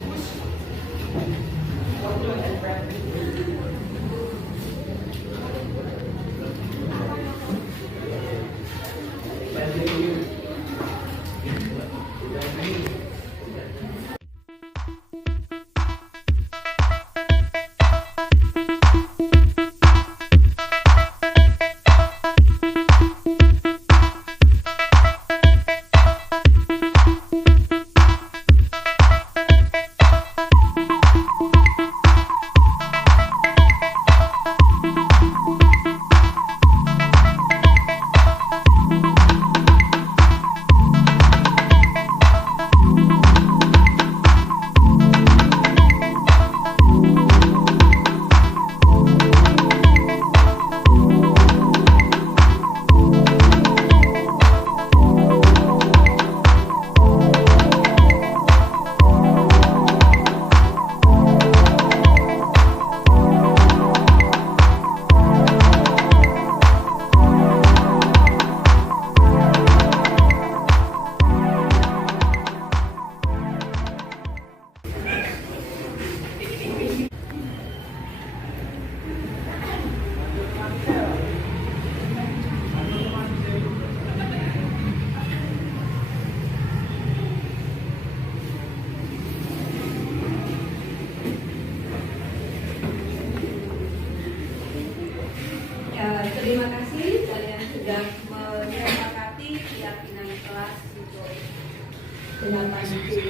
8 itu.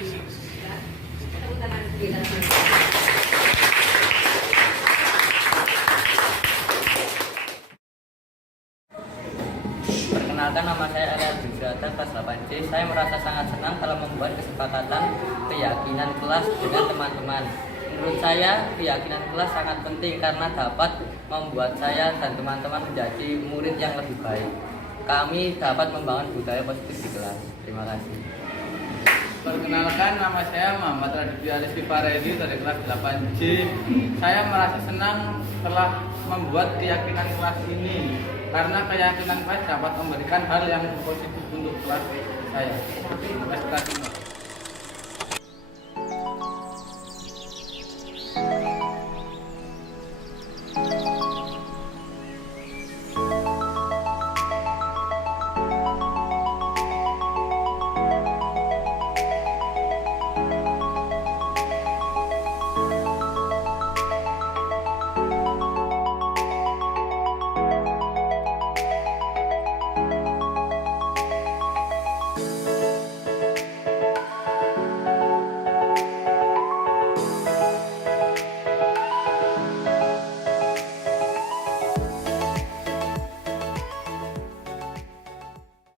Ya. Tepuk tangan kita. Perkenalkan, nama saya Arya Bidrata, kelas 8C. Saya merasa sangat senang kalau membuat kesepakatan keyakinan kelas dengan teman-teman. Menurut saya, keyakinan kelas sangat penting karena dapat membuat saya dan teman-teman menjadi murid yang lebih baik. Kami dapat membangun budaya positif di kelas. Terima kasih. Perkenalkan, nama saya Muhammad Raditya Rizky Faredi dari kelas 8C. Saya merasa senang telah membuat keyakinan kelas ini karena keyakinan kelas dapat memberikan hal yang positif untuk kelas saya. Terima kasih.